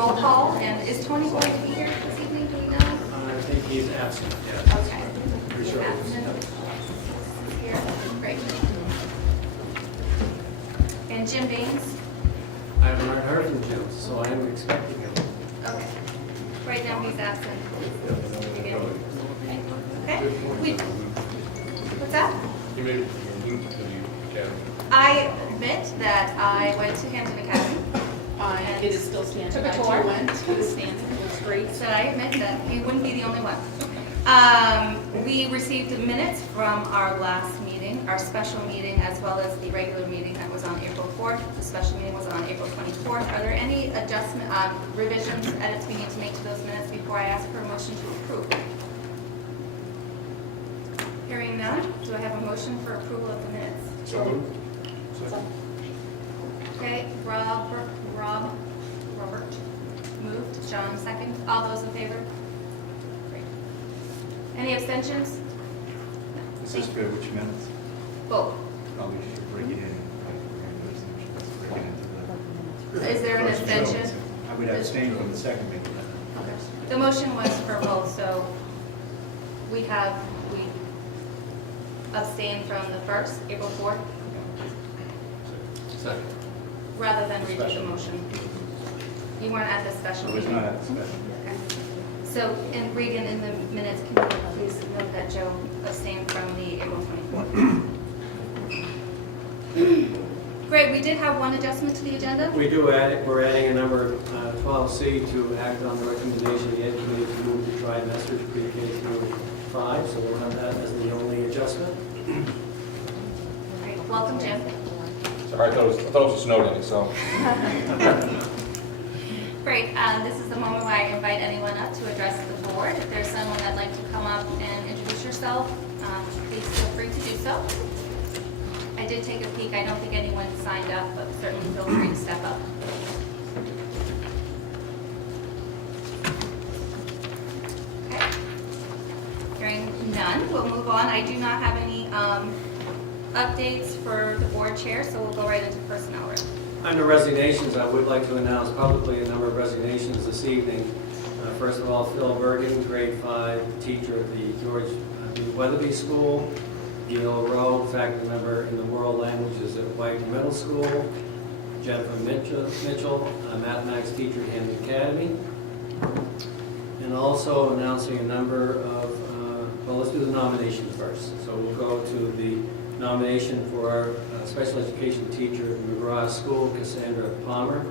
roll call, and is Tony going to be here this evening, do we know? I think he's absent, yes. Okay. Pretty sure he's Absent. Here, great. And Jim Baines? I have not heard from Jim, so I am expecting him. Okay. Right now he's absent. Okay. What's that? You made it to the academy. I admit that I went to Hampton Academy. And It is still standing. took a I too tour. went. It is standing. It was great. So I admit that he wouldn't be the only one. We received minutes from our last meeting, our special meeting, as well as the regular meeting that was on April 4th. The special meeting was on April 24th. Are there any adjustment, revisions, edits we need to make to those minutes before I ask for a motion to approve? Hearing none, do I have a motion for approval of the minutes? So moved. Second. Okay, Robert moved, John second. All those in favor? Great. Any abstentions? This is for which minutes? Both. Probably should break it in. Break it into the Is there an first abstention? show. I would abstain from the second meeting. Okay. The motion was for both, so we abstained from the first, April 4th, Second. rather than redo the motion. You weren't at the special It was meeting. not at the special. Okay. So, and Regan, in the minutes, can you please note that Joe abstained from the April 24th? Great, we did have one adjustment to the agenda. We do add, we're adding a number 12C to act on the recommendation of the Ed Committee to move the trimesters pre-K through 5, so we'll have that as the only adjustment. Great, welcome, Jim. Sorry, I thought it was a snow day, so. Great, this is the moment where I invite anyone up to address the board. If there's someone that'd like to come up and introduce yourself, please feel free to do so. I did take a peek, I don't think anyone signed up, but certainly feel free to step up. Okay. Hearing none, we'll move on. I do not have any updates for the board chair, so we'll go right into personnel. Under resignations, I would like to announce publicly a number of resignations this evening. First of all, Phil Bergen, grade 5, teacher at the George B. Weatherby School. Gail Rowe, faculty member in the world languages at White Middle School. Jennifer Mitchell, mathematics teacher at Hampton Academy. And also announcing a number of, well, let's do the nominations first. So we'll go to the nomination for our special education teacher at McGraw School, Cassandra Palmer.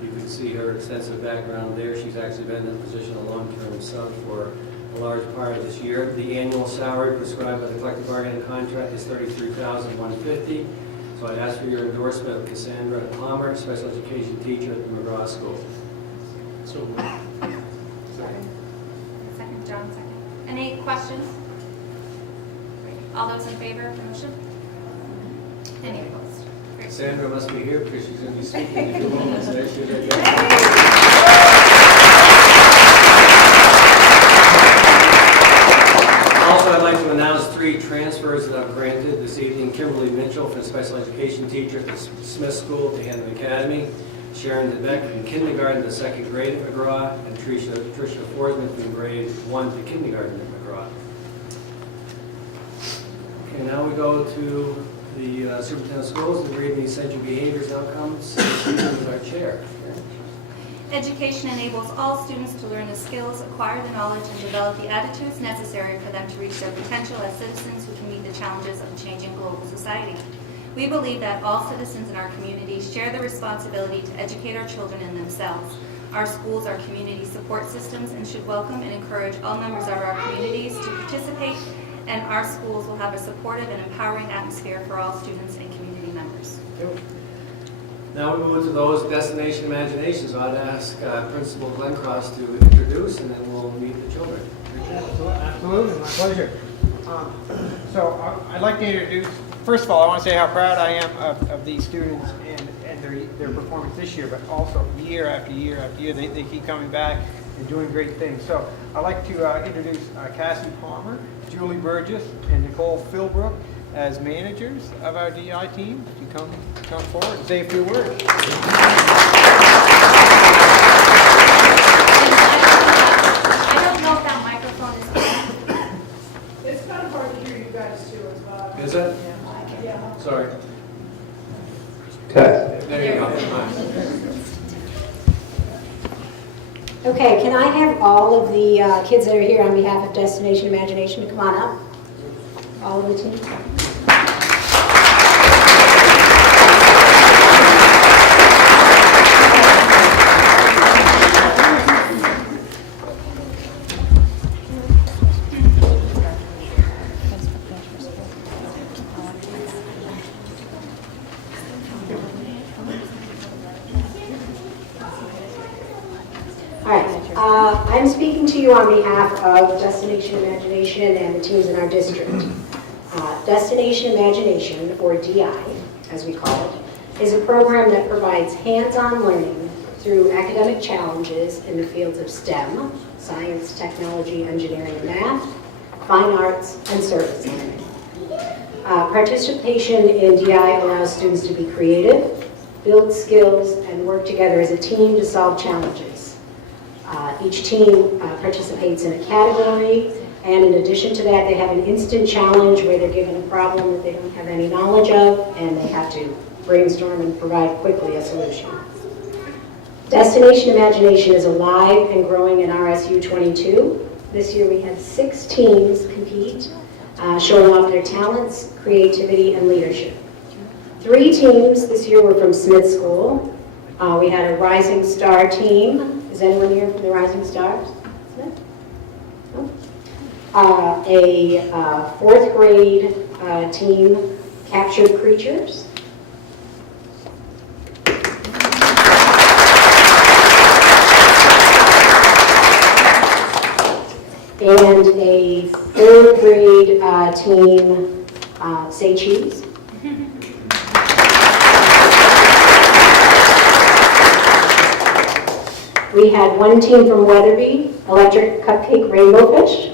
You can see her extensive background there. She's actually been in the position of long-term sub for a large part of this year. The annual salary prescribed by the collective bargaining contract is $33,150. So I'd ask for your endorsement of Cassandra Palmer, special education teacher at the McGraw School. So Second, John, second. Any questions? Great. All those in favor of the motion? Any opposed? Great. Cassandra must be here because she's going to be speaking in a few moments. There she is. Also, I'd like to announce 3 transfers that I've granted this evening. Kimberly Mitchell from special education teacher at the Smith School to Hampton Academy. Sharon DeBeck from kindergarten to 2nd grade at McGraw. And Tricia Forsman from grade 1 to kindergarten at McGraw. Okay, now we go to the superintendent of schools and read the essential behaviors outcomes. She is our chair. Education enables all students to learn the skills, acquire the knowledge, and develop the attitudes necessary for them to reach their potential as citizens who can meet the challenges of a changing global society. We believe that all citizens in our community share the responsibility to educate our children and themselves. Our schools are community support systems and should welcome and encourage all members of our communities to participate, and our schools will have a supportive and empowering atmosphere for all students and community members. Now we move to those destination imaginations. I'd ask Principal Glenn Cross to introduce, and then we'll meet the children. Absolutely, my pleasure. So I'd like to introduce, first of all, I want to say how proud I am of these students and their performance this year, but also year after year after year, they keep coming back and doing great things. So I'd like to introduce Cassie Palmer, Julie Burgess, and Nicole Philbrook as managers of our DI team. If you come forward and say a few words. Okay, can I have all of the kids that are here on behalf of Destination Imagination to come on up? All of the team? All right, I'm speaking to you on behalf of Destination Imagination and the teams in our district. Destination Imagination, or DI, as we call it, is a program that provides hands-on learning through academic challenges in the fields of STEM, science, technology, engineering, and math, fine arts, and service learning. Participation in DI allows students to be creative, build skills, and work together as a team to solve challenges. Each team participates in a category, and in addition to that, they have an instant challenge where they're given a problem that they don't have any knowledge of, and they have to brainstorm and provide quickly a solution. Destination Imagination is alive and growing in RSU 22. This year we had 6 teams compete, showing off their talents, creativity, and leadership. 3 teams this year were from Smith School. We had a Rising Star team. Is anyone here from the Rising Stars? Smith? No? A 4th grade team, Captured Creatures. And a 3rd grade team, Say Cheese. We had 1 team from Weatherby, Electric Cupcake Rainbow Fish.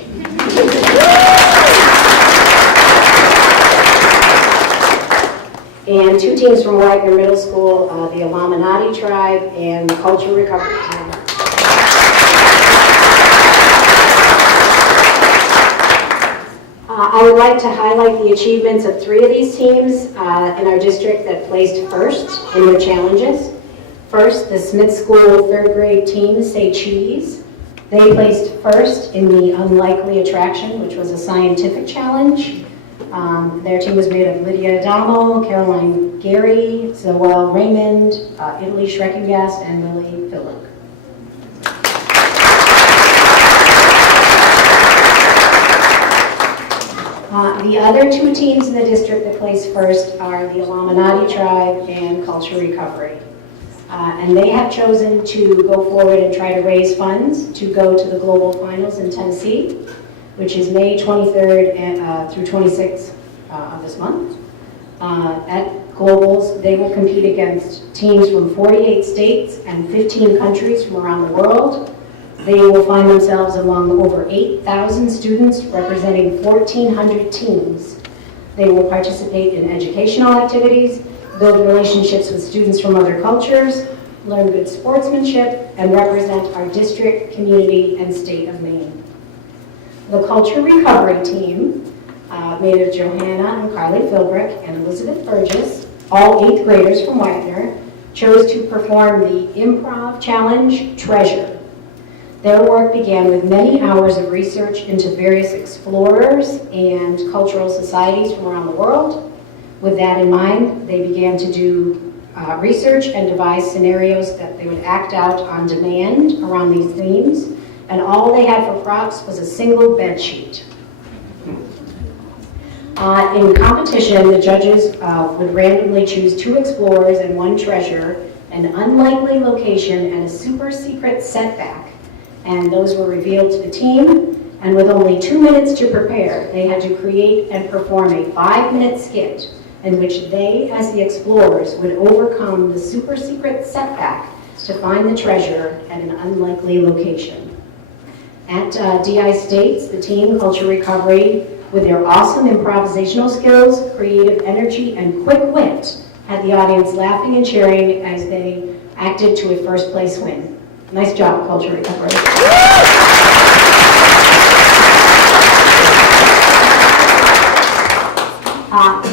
And 2 teams from Wagner Middle School, the Illuminati Tribe and the Culture Recovery Team. I would like to highlight the achievements of 3 of these teams in our district that placed first in their challenges. First, the Smith School 3rd grade team, Say Cheese. They placed first in the Unlikely Attraction, which was a scientific challenge. Their team was made of Lydia Adamo, Caroline Gary, Zoel Raymond, Italy Schreckengast, and Lily Phillip. The other 2 teams in the district that placed first are the Illuminati Tribe and Culture Recovery. And they have chosen to go forward and try to raise funds to go to the global finals in Tennessee, which is May 23rd through 26th of this month. At Globals, they will compete against teams from 48 states and 15 countries from around the world. They will find themselves among over 8,000 students representing 1,400 teams. They will participate in educational activities, build relationships with students from other cultures, learn good sportsmanship, and represent our district, community, and state of Maine. The Culture Recovery Team, made of Johanna and Carly Philbrick and Elizabeth Burgess, all 8th graders from Wagner, chose to perform the Improv Challenge Treasure. Their work began with many hours of research into various explorers and cultural societies from around the world. With that in mind, they began to do research and devise scenarios that they would act out on demand around these themes, and all they had for props was a single bed sheet. In competition, the judges would randomly choose 2 explorers and 1 treasure, an unlikely location, and a super secret setback, and those were revealed to the team. And with only 2 minutes to prepare, they had to create and perform a 5-minute skit in which they, as the explorers, would overcome the super secret setback to find the treasure at an unlikely location. At DI States, the team, Culture Recovery, with their awesome improvisational skills, creative energy, and quick wit, had the audience laughing and cheering as they acted to a first place win. Nice job, Culture Recovery.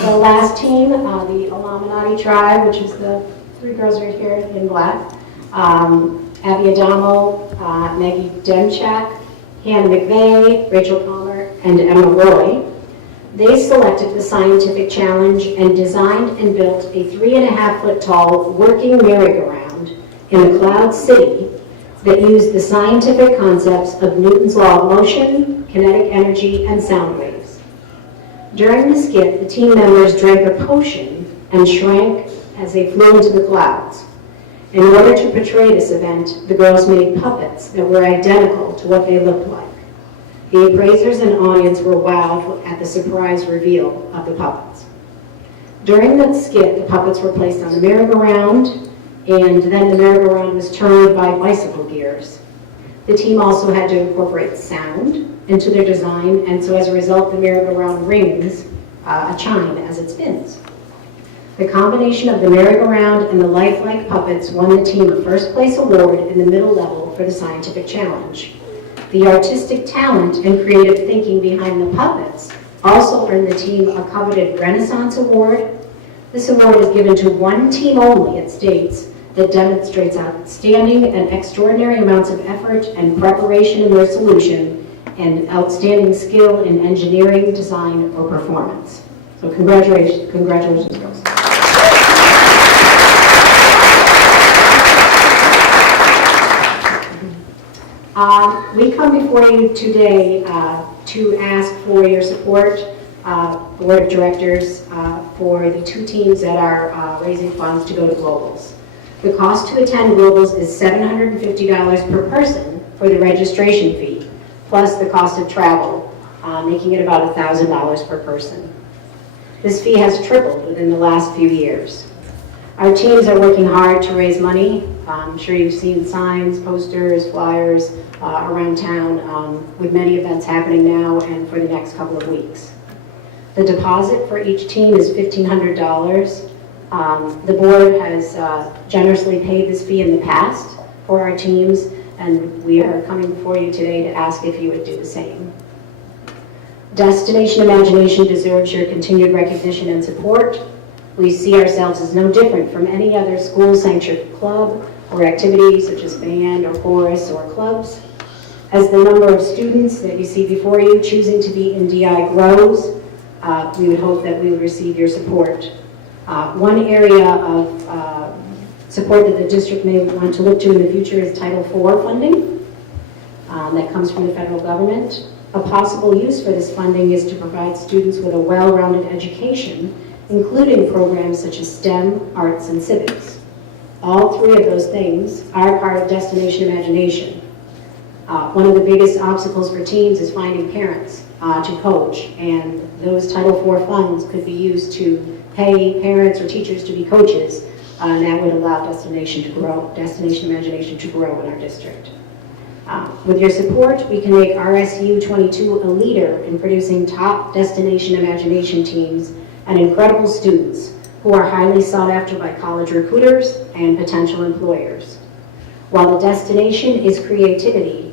The last team, the Illuminati Tribe, which is the 3 girls right here in black, Abby Adamo, Maggie Demchak, Hannah McVeigh, Rachel Palmer, and Emma Roy. They selected the scientific challenge and designed and built a 3.5-foot tall working merry-go-round in a cloud city that used the scientific concepts of Newton's law of motion, kinetic energy, and sound waves. During the skit, the team members drank a potion and shrank as they flew into the clouds. In order to portray this event, the girls made puppets that were identical to what they looked like. The appraisers and audience were wowed at the surprise reveal of the puppets. During the skit, the puppets were placed on the merry-go-round, and then the merry-go-round was turned by bicycle gears. The team also had to incorporate sound into their design, and so as a result, the merry-go-round rings a chime as it spins. The combination of the merry-go-round and the lifelike puppets won the team a first-place award in the middle level for the scientific challenge. The artistic talent and creative thinking behind the puppets also earned the team a coveted Renaissance Award. This award is given to one team only, it states, that demonstrates outstanding and extraordinary amounts of effort and preparation in their solution and outstanding skill in engineering, design, or performance. So congratulations, girls. We come before you today to ask for your support, Board of Directors, for the 2 teams that are raising funds to go to Globals. The cost to attend Globals is $750 per person for the registration fee, plus the cost of travel, making it about $1,000 per person. This fee has tripled within the last few years. Our teams are working hard to raise money. I'm sure you've seen signs, posters, flyers around town with many events happening now and for the next couple of weeks. The deposit for each team is $1,500. The board has generously paid this fee in the past for our teams, and we are coming before you today to ask if you would do the same. Destination Imagination deserves your continued recognition and support. We see ourselves as no different from any other school-sanctioned club or activities such as band or chorus or clubs. As the number of students that you see before you choosing to be in DI grows, we would hope that we would receive your support. One area of support that the district may want to look to in the future is Title IV funding that comes from the federal government. A possible use for this funding is to provide students with a well-rounded education, including programs such as STEM, arts, and civics. All 3 of those things are part of Destination Imagination. One of the biggest obstacles for teams is finding parents to coach, and those Title IV funds could be used to pay parents or teachers to be coaches, and that would allow Destination Imagination to grow in our district. With your support, we can make RSU 22 a leader in producing top Destination Imagination teams and incredible students who are highly sought after by college recruiters and potential employers. While the destination is creativity,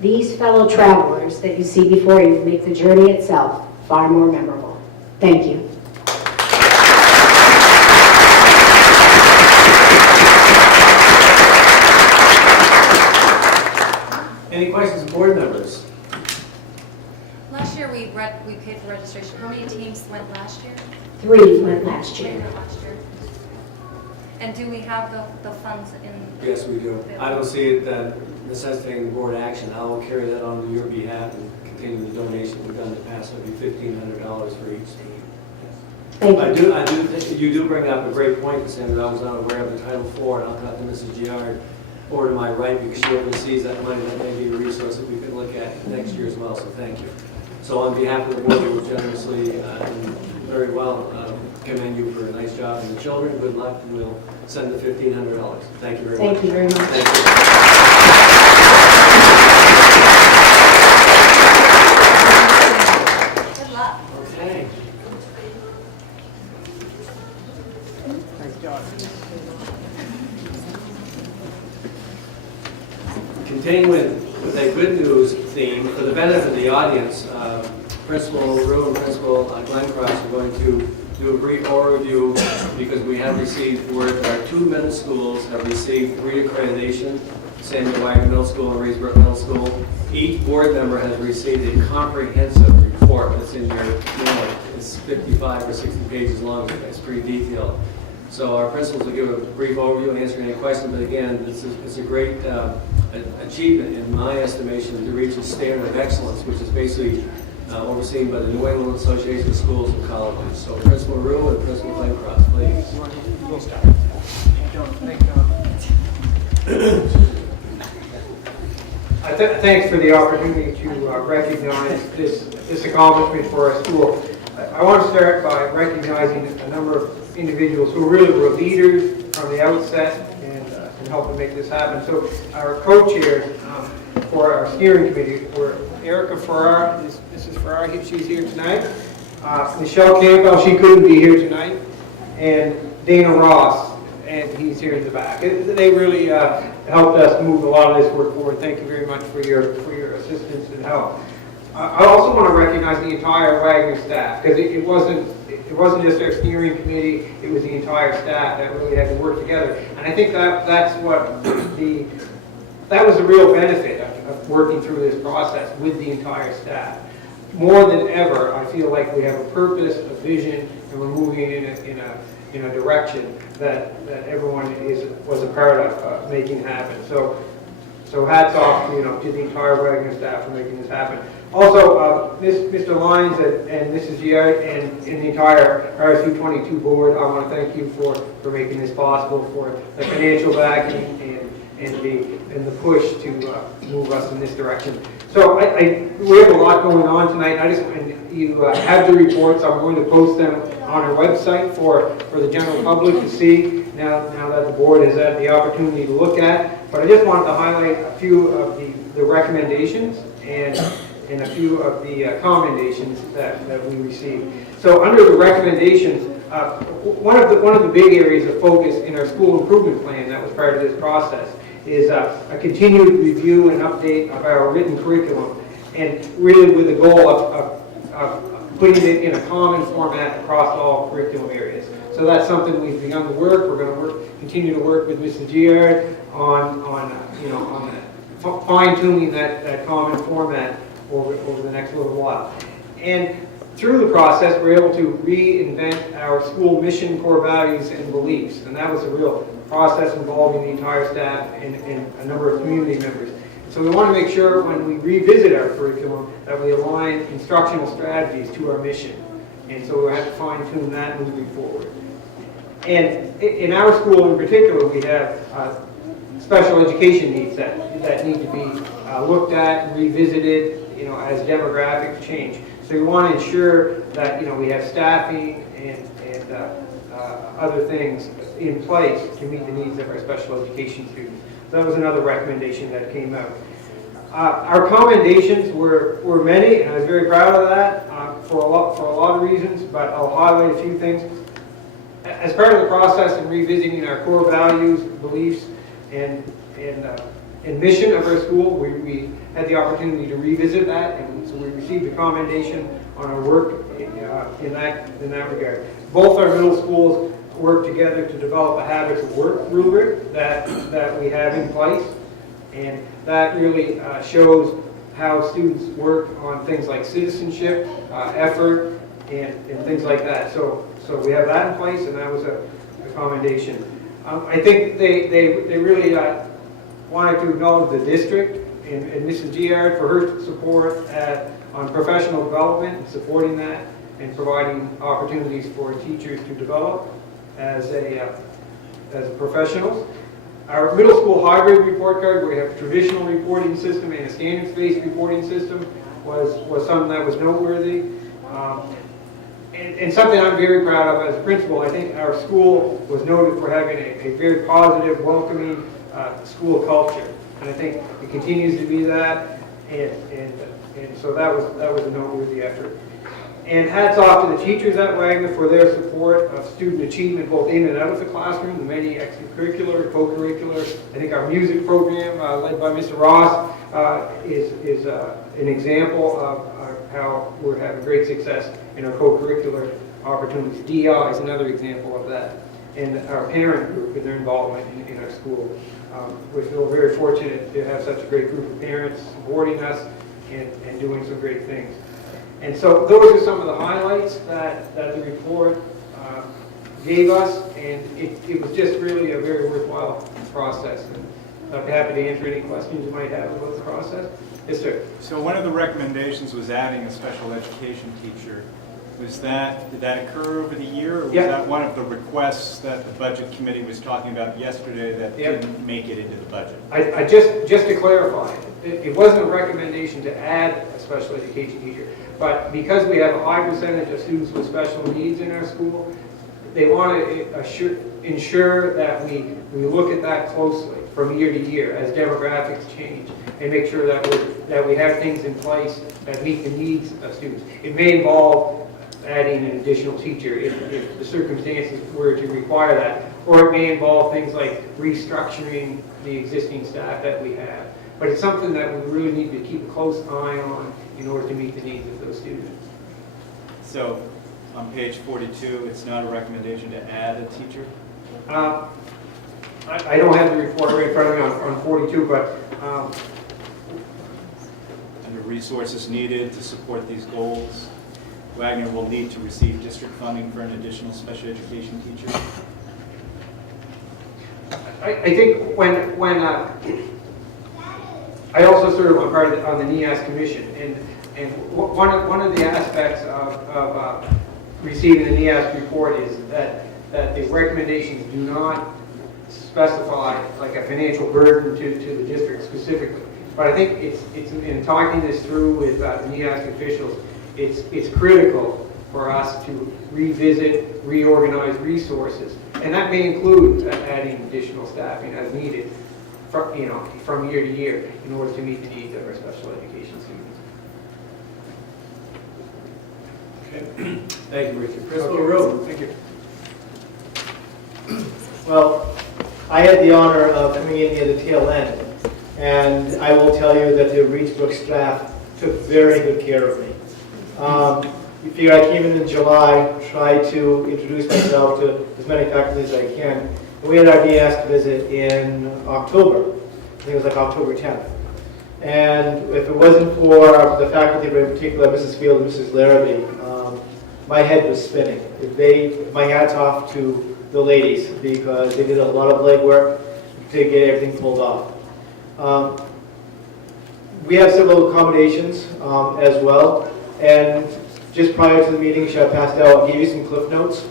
these fellow travelers that you see before you make the journey itself far more memorable. Thank you. Any questions from board members? Last year we paid for registration. How many teams went last year? 3 went last 3 year. went last year. And do we have the funds in? Yes, we do. I don't see it necessitating board action. I will carry that on your behalf and continue the donation we've done in the past. It'll be $1,500 for each team. Thank you. I do think you do bring up a great point, Sandra. I was not aware of the Title IV, and I'll talk to Mrs. Giard over to my right because she oversees that money. That may be a resource that we can look at next year as well, so thank you. So on behalf of the board, we will generously and very well commend you for a nice job. And the children, good luck, and we'll send the $1,500. Thank you very much. Thank you very much. Thank you. Good luck. Okay. Nice job. Continuing with a good news theme, for the benefit of the audience, Principal Rue and Principal Glencross are going to do a brief overview because we have received word that our 2 middle schools have received reaccreditation, Samuel Wagner Middle School and Reedsbrook Middle School. Each board member has received a comprehensive report that's in your, it's 55 or 60 pages long. It's pretty detailed. So our principals will give a brief overview and answer any questions. But again, it's a great achievement in my estimation to reach a standard of excellence, which is basically overseen by the New England Association of Schools and Colleges. So Principal Rue and Principal Glencroft, please. We'll start. Thank you. Thanks for the opportunity to recognize this accomplishment for our school. I want to start by recognizing a number of individuals who really were leaders from the outset and helping make this happen. So our co-chairs for our steering committee were Erica Farrar, Mrs. Farrar, she's here tonight. Michelle Campbell, she couldn't be here tonight. And Dana Ross, and he's here in the back. They really helped us move a lot of this work forward. Thank you very much for your assistance and help. I also want to recognize the entire Wagner staff, because it wasn't just our steering committee, it was the entire staff that really had to work together. And I think that was the real benefit of working through this process with the entire staff. More than ever, I feel like we have a purpose, a vision, and we're moving in a direction that everyone was a part of making happen. So hats off, to the entire Wagner staff for making this happen. Also, Mr. Lyons and Mrs. Giard and the entire RSU 22 board, I want to thank you for making this possible, for the financial backing and the push to move us in this direction. So we have a lot going on tonight. You have the reports. I'm going to post them on our website for the general public to see now that the board has had the opportunity to look at. But I just wanted to highlight a few of the recommendations and a few of the commendations that we received. So under the recommendations, one of the big areas of focus in our school improvement plan that was part of this process is a continued review and update of our written curriculum, and really with the goal of putting it in a common format across all curriculum areas. So that's something we've begun to work. We're going to continue to work with Mrs. Giard on fine-tuning that common format over the next little while. And through the process, we're able to reinvent our school mission, core values, and beliefs. And that was a real process involving the entire staff and a number of community members. So we want to make sure when we revisit our curriculum that we align instructional strategies to our mission. And so we'll have to fine-tune that moving forward. And in our school in particular, we have special education needs that need to be looked at and revisited, as demographics change. So we want to ensure that we have staffing and other things in place to meet the needs of our special education students. So that was another recommendation that came out. Our commendations were many, and I was very proud of that for a lot of reasons, but I'll highlight a few things. As part of the process in revisiting our core values, beliefs, and mission of our school, we had the opportunity to revisit that, and so we received a commendation on our work in that regard. Both our middle schools work together to develop a habits of work rubric that we have in place, and that really shows how students work on things like citizenship, effort, and things like that. So we have that in place, and that was a commendation. I think they really wanted to acknowledge the district and Mrs. Giard for her support on professional development and supporting that and providing opportunities for teachers to develop as professionals. Our middle school hybrid report card, where we have a traditional reporting system and a standards-based reporting system, was something that was noteworthy. And something I'm very proud of as a principal. I think our school was noted for having a very positive, welcoming school culture, and I think it continues to be that. And so that was a noteworthy effort. And hats off to the teachers at Wagner for their support of student achievement both in and out of the classroom, the many extracurricular, co-curricular. I think our music program led by Mr. Ross is an example of how we're having great success in our co-curricular opportunities. DI is another example of that. And our parent group and their involvement in our school. We feel very fortunate to have such a great group of parents supporting us and doing some great things. And so those are some of the highlights that the report gave us, and it was just really a very worthwhile process. And I'd be happy to answer any questions you might have about the process. Yes, sir. So one of the recommendations was adding a special education teacher. Did that occur over the year, or was Yeah. that one of the requests that the budget committee was talking about yesterday that Yep. didn't make it into the budget? I just to clarify, it wasn't a recommendation to add a special education teacher, but because we have a high percentage of students with special needs in our school, they want to ensure that we look at that closely from year to year as demographics change, and make sure that we have things in place that meet the needs of students. It may involve adding an additional teacher if the circumstances were to require that, or it may involve things like restructuring the existing staff that we have. But it's something that we really need to keep a close eye on in order to meet the needs of those students. So on page 42, it's not a recommendation to add a teacher? I don't have the report right in front of me on 42, but Under resources needed to support these goals, Wagner will need to receive district funding for an additional special education teacher. I think when I also serve on part of on the NEAS commission, and one of the aspects of receiving the NEAS report is that the recommendations do not specify like a financial burden to the district specifically. But I think it's in talking this through with the NEAS officials, it's critical for us to revisit, reorganize resources, and that may include adding additional staffing as needed, from year to year in order to meet the needs of our special education students. Okay. Thank you, Richard. Principal Rowe. Thank you. Well, I had the honor of coming in near the tail end, and I will tell you that the Reach Brook staff took very good care of me. You figure I came in July, tried to introduce myself to as many faculty as I can, and we had our DAS visit in October. I think it was like October 10th. And if it wasn't for the faculty, but in particular Mrs. Field and Mrs. Larrabee, my head was spinning. My hat's off to the ladies because they did a lot of legwork to get everything pulled off. We have several accommodations as well, and just prior to the meeting, which I passed out, I gave you some cliff notes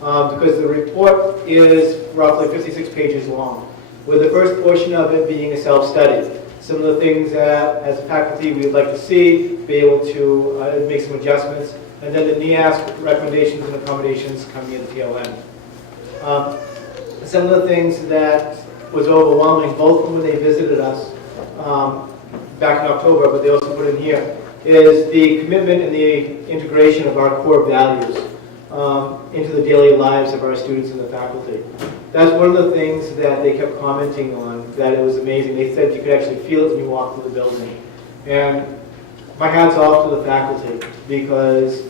because the report is roughly 56 pages long, with the first portion of it being a self-study. Some of the things that, as a faculty, we would like to see, be able to make some adjustments, and then the NEAS recommendations and accommodations coming in the tail end. Some of the things that was overwhelming, both when they visited us back in October, but they also put in here, is the commitment and the integration of our core values into the daily lives of our students and the faculty. That's one of the things that they kept commenting on, that it was amazing. They said you could actually feel it when you walk through the building. And my hat's off to the faculty because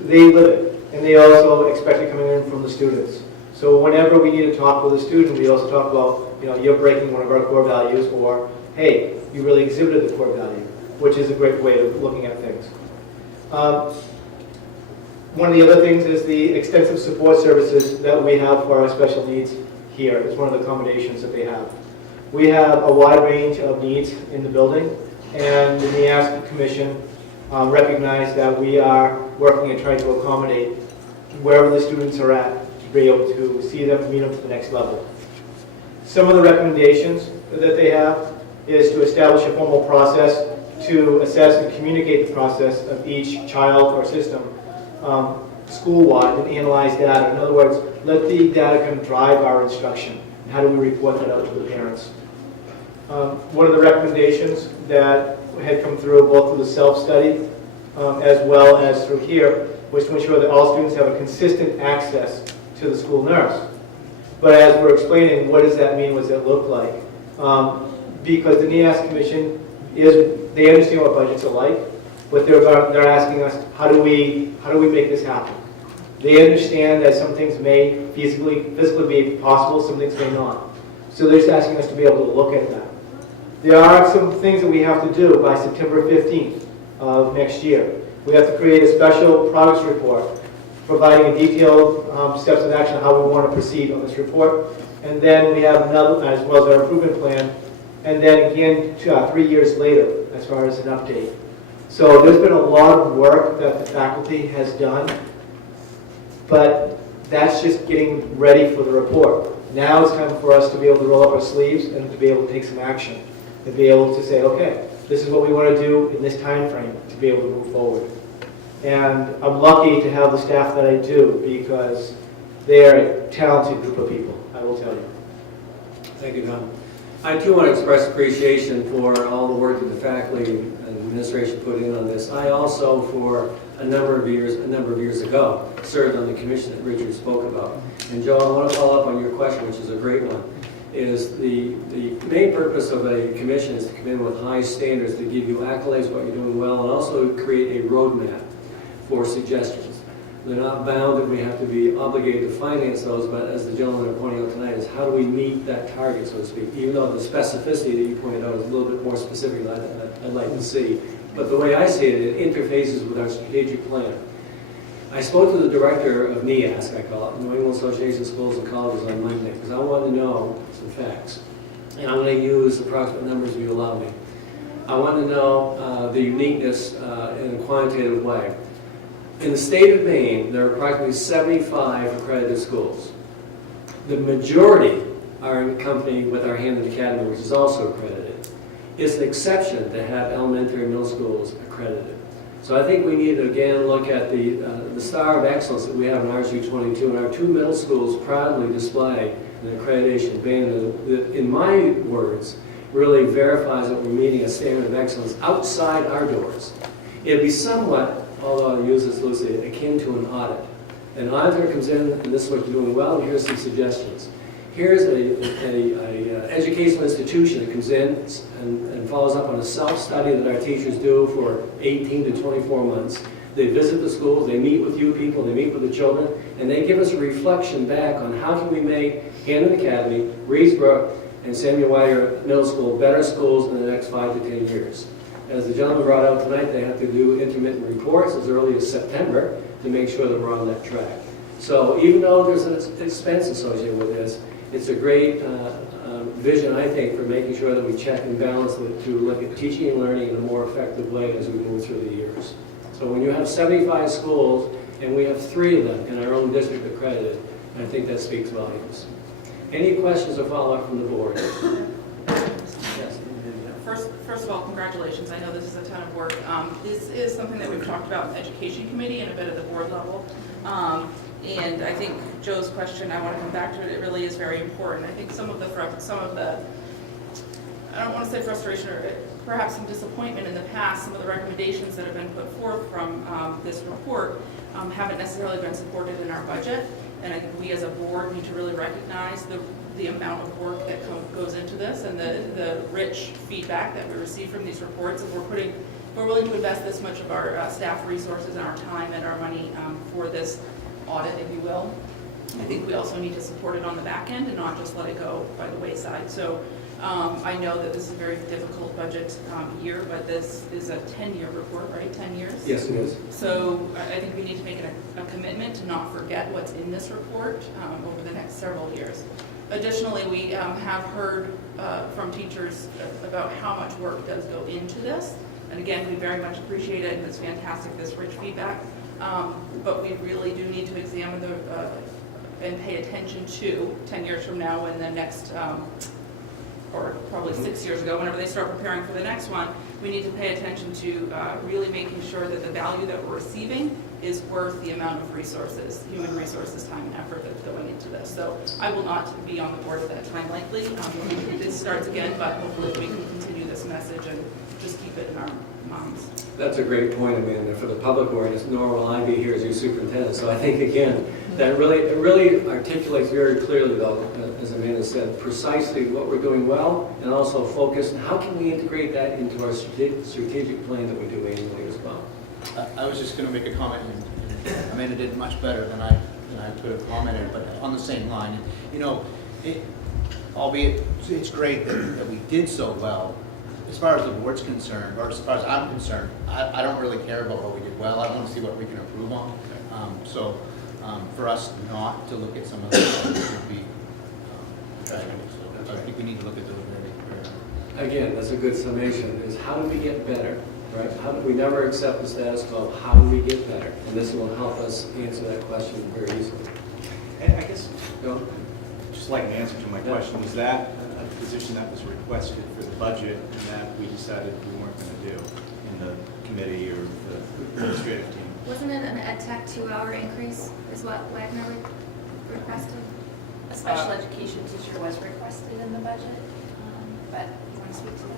they live it, and they also expect it coming in from the students. So whenever we need to talk with a student, we also talk about, you're breaking one of our core values, or, hey, you really exhibited the core value, which is a great way of looking at things. One of the other things is the extensive support services that we have for our special needs here. It's one of the accommodations that they have. We have a wide range of needs in the building, and the NEAS Commission recognized that we are working and trying to accommodate wherever the students are at to be able to see them, meet them to the next level. Some of the recommendations that they have is to establish a formal process to assess and communicate the process of each child or system school-wide and analyze data. In other words, let the data kind of drive our instruction. And how do we report that out to the parents? One of the recommendations that had come through both through the self-study as well as through here was to ensure that all students have a consistent access to the school nurse. But as we're explaining, what does that mean? What does it look like? Because the NEAS Commission they understand what budgets are like, but they're asking us, how do we make this happen? They understand that some things may physically be possible, some things may not. So they're just asking us to be able to look at that. There are some things that we have to do by September 15th of next year. We have to create a special progress report providing a detailed steps of action on how we want to proceed on this report. And then we have another, as well as our improvement plan. And then again, 3 years later, as far as an update. So there's been a lot of work that the faculty has done, but that's just getting ready for the report. Now it's time for us to be able to roll up our sleeves and to be able to take some action, to be able to say, okay, this is what we want to do in this time frame to be able to move forward. And I'm lucky to have the staff that I do because they are a talented group of people, I will tell you. Thank you, Don. I too want to express appreciation for all the work that the faculty and administration put in on this. I also, for a number of years ago, served on the commission that Richard spoke about. And Joe, I want to follow up on your question, which is a great one. Is the main purpose of a commission is to come in with high standards to give you accolades what you're doing well, and also create a roadmap for suggestions. They're not bound that we have to be obligated to finance those, but as the gentleman are pointing out tonight, is how do we meet that target, so to speak, even though the specificity that you pointed out is a little bit more specific than I'd like to see. But the way I see it, it interfaces with our strategic plan. I spoke to the director of NEASC, I call it, New England Association of Schools and Colleges, on Monday, because I want to know some facts. And I'm going to use approximate numbers if you allow me. I want to know the uniqueness in a quantitative way. In the state of Maine, there are approximately 75 accredited schools. The majority are accompanied with our Hammond Academy, which is also accredited. It's an exception to have elementary and middle schools accredited. So I think we need to again look at the star of excellence that we have in RSU 22, and our two middle schools proudly display an accreditation band that, in my words, really verifies that we're meeting a standard of excellence outside our doors. It'd be somewhat, although I'll use this loosely, akin to an audit. An auditor comes in, and this is what you're doing well, and here's some suggestions. Here's an educational institution that comes in and follows up on a self-study that our teachers do for 18 to 24 months. They visit the schools, they meet with you people, they meet with the children, and they give us a reflection back on how can we make Hammond Academy, Reeves Brook, and Samuel White Middle School better schools in the next 5 to 10 years. As the gentleman brought out tonight, they have to do intermittent reports as early as September to make sure that we're on that track. So even though there's an expense associated with this, it's a great vision, I think, for making sure that we check and balance it to look at teaching and learning in a more effective way as we move through the years. So when you have 75 schools, and we have 3 of them in our own district accredited, I think that speaks volumes. Any questions or follow-up from the board? Yes. First of all, congratulations. I know this is a ton of work. This is something that we've talked about in the Education Committee and a bit at the board level. And I think Joe's question, I want to come back to it, it really is very important. I think some of the, I don't want to say frustration, or perhaps some disappointment in the past, some of the recommendations that have been put forth from this report haven't necessarily been supported in our budget. And I think we as a board need to really recognize the amount of work that goes into this and the rich feedback that we receive from these reports. And we're willing to invest this much of our staff resources and our time and our money for this audit, if you will. I think we also need to support it on the back end and not just let it go by the wayside. So I know that this is a very difficult budget year, but this is a 10-year report, right? 10 years? Yes, it is. So I think we need to make it a commitment to not forget what's in this report over the next several years. Additionally, we have heard from teachers about how much work does go into this. And again, we very much appreciate it, and it's fantastic, this rich feedback. But we really do need to examine and pay attention to 10 years from now when the next, or probably 6 years ago, whenever they start preparing for the next one, we need to pay attention to really making sure that the value that we're receiving is worth the amount of resources, human resources, time, and effort that's going into this. So I will not be on the board at that time likely. This starts again, but hopefully we can continue this message and just keep it in our minds. That's a great point, Amanda, for the public awareness, nor will I be here as your superintendent. So I think, again, that it really articulates very clearly, though, as Amanda said, precisely what we're doing well, and also focus on how can we integrate that into our strategic plan that we do annually as well. I was just going to make a comment Amanda did much better than I could have commented, but on the same line. You know, albeit it's great that we did so well. As far as the board's concerned, or as far as I'm concerned, I don't really care about what we did well. I want to see what we can improve on. For us not to look at some of those things would be tragic. So I think we need to look at those very Again, that's a good summation, is how do we get better, right? How do we never accept the status quo? How do we get better? And this will help us answer that question very easily. And I guess, Go. just like an answer to my Yeah. question, was that a position that was requested for the budget and that we decided we weren't going to do in the committee or the administrative team? Wasn't it an ed tech 2-hour increase is what Wagner requested? A special education teacher was requested in the budget, but you want to speak to that?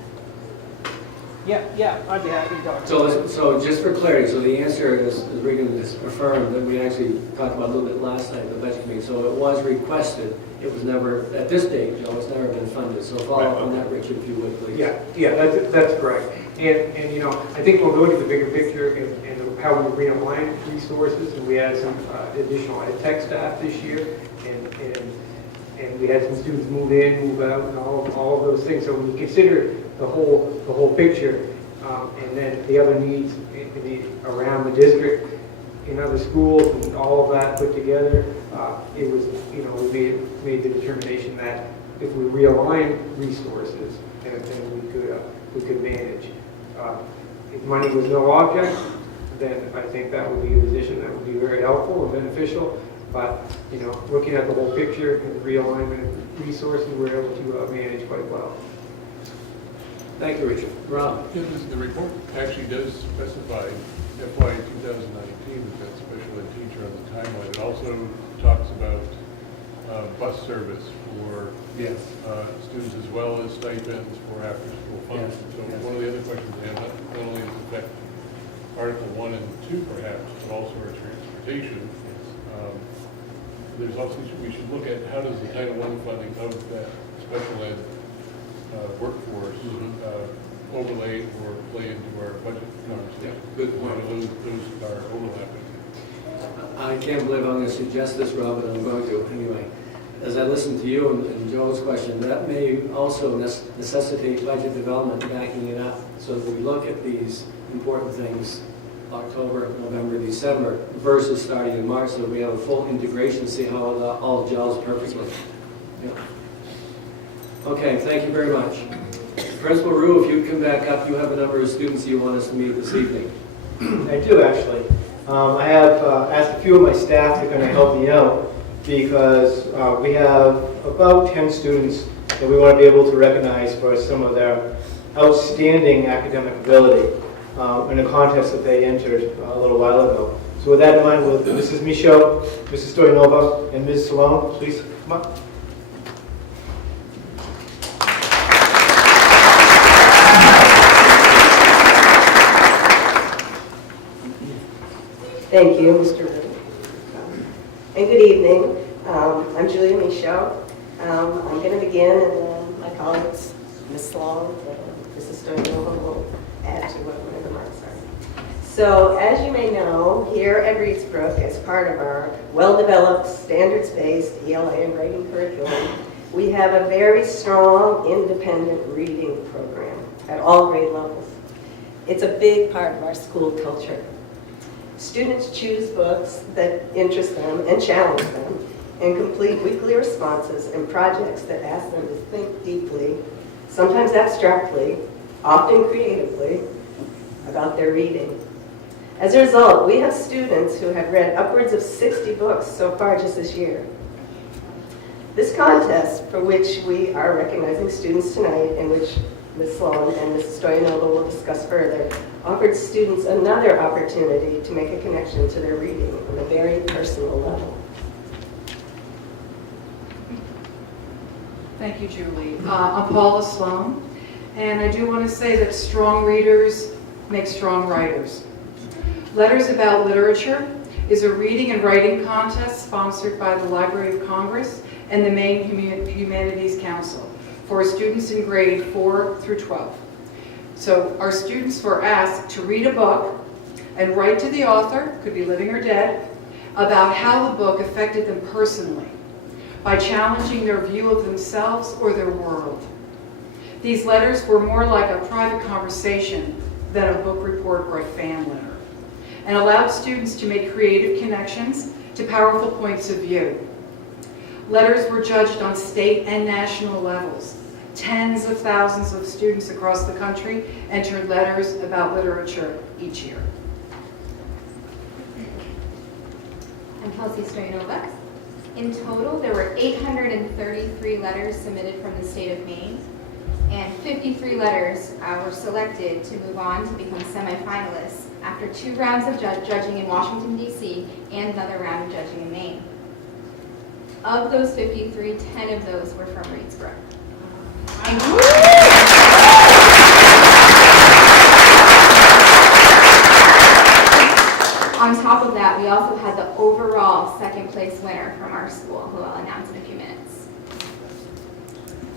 Yeah, I'd be happy to talk. So just for clarity, so the answer is Regan has affirmed that we actually talked about a little bit last night in the budget meeting. So it was requested, it was never, at this date, Joe, it's never been funded. So follow up on that, Richard, if you would, please. Yeah, that's correct. And you know, I think when we look at the bigger picture and how we realign resources, and we had some additional ed tech staff this year, and we had some students move in, move out, and all of those things. So when you consider the whole picture, and then the other needs around the district, in other schools, and all of that put together, it was, you know, we made the determination that if we realign resources, then we could manage. If money was no object, then I think that would be a position that would be very helpful and beneficial. But, you know, looking at the whole picture and the realignment of resources, we're able to manage quite well. Thank you, Richard. Rob? Yeah, the report actually does specify FY 2019 with that special ed teacher on the timeline. It also talks about bus service for Yes. students as well as stipends for after-school funds. Yes. So Yes. one of the other questions I have, not only does it affect Article 1 and 2 perhaps, but also our transportation. There's also, we should look at how does the Title I funding of that special ed workforce overlay or play into our budget conversation. Good point. Those are overlapping. I can't believe I'm going to suggest this, Rob, but I'm going to anyway. As I listen to you and Joe's question, that may also necessitate budget development backing it up. So that we look at these important things, October, November, December, versus starting in March, so that we have a full integration, see how it all gels perfectly. Yeah. Okay, thank you very much. Principal Rue, if you'd come back up, you have a number of students you want us to meet this evening. I do, actually. I have asked a few of my staff to kind of help me out because we have about 10 students that we want to be able to recognize for some of their outstanding academic ability in a contest that they entered a little while ago. So with that in mind, will Mrs. Michaud, Mrs. Stoyanova, and Ms. Salone please come up? Thank you, Mr. Wu. And good evening. I'm Julia Michaud. I'm going to begin, and then my colleagues, Ms. Long and Mrs. Stoyanova, will add to what my remarks are. So, as you may know, here at Brook, as part of our well-developed, standards-based ELA and writing curriculum, we have a very strong, independent reading program at all grade levels. It's a big part of our school culture. Students choose books that interest them and challenge them, and complete weekly responses and projects that ask them to think deeply, sometimes abstractly, often creatively, about their reading. As a result, we have students who have read upwards of 60 books so far just this year. This contest, for which we are recognizing students tonight, and which Ms. Sloan and Mrs. Stoyanova will discuss further, offered students another opportunity to make a connection to their reading on a very personal level. Thank you, Julie. I'm Paula Sloan, and I do want to say that strong readers make strong writers. Letters About Literature is a reading and writing contest sponsored by the Library of Congress and the Maine Humanities Council for students in grade 4 through 12. So our students were asked to read a book and write to the author, could be living or dead, about how the book affected them personally by challenging their view of themselves or their world. These letters were more like a private conversation than a book report or a fan letter, and allowed students to make creative connections to powerful points of view. Letters were judged on state and national levels. Tens of thousands of students across the country entered letters about literature each year. I'm Kelsey Stoyanova. In total, there were 833 letters submitted from the state of Maine, and 53 letters were selected to move on to become semifinalists after 2 rounds of judging in Washington, D.C., and another round of judging in Maine. Of those 53, 10 of those were from Reedsboro. On top of that, we also had the overall second place winner from our school, who I'll announce in a few minutes.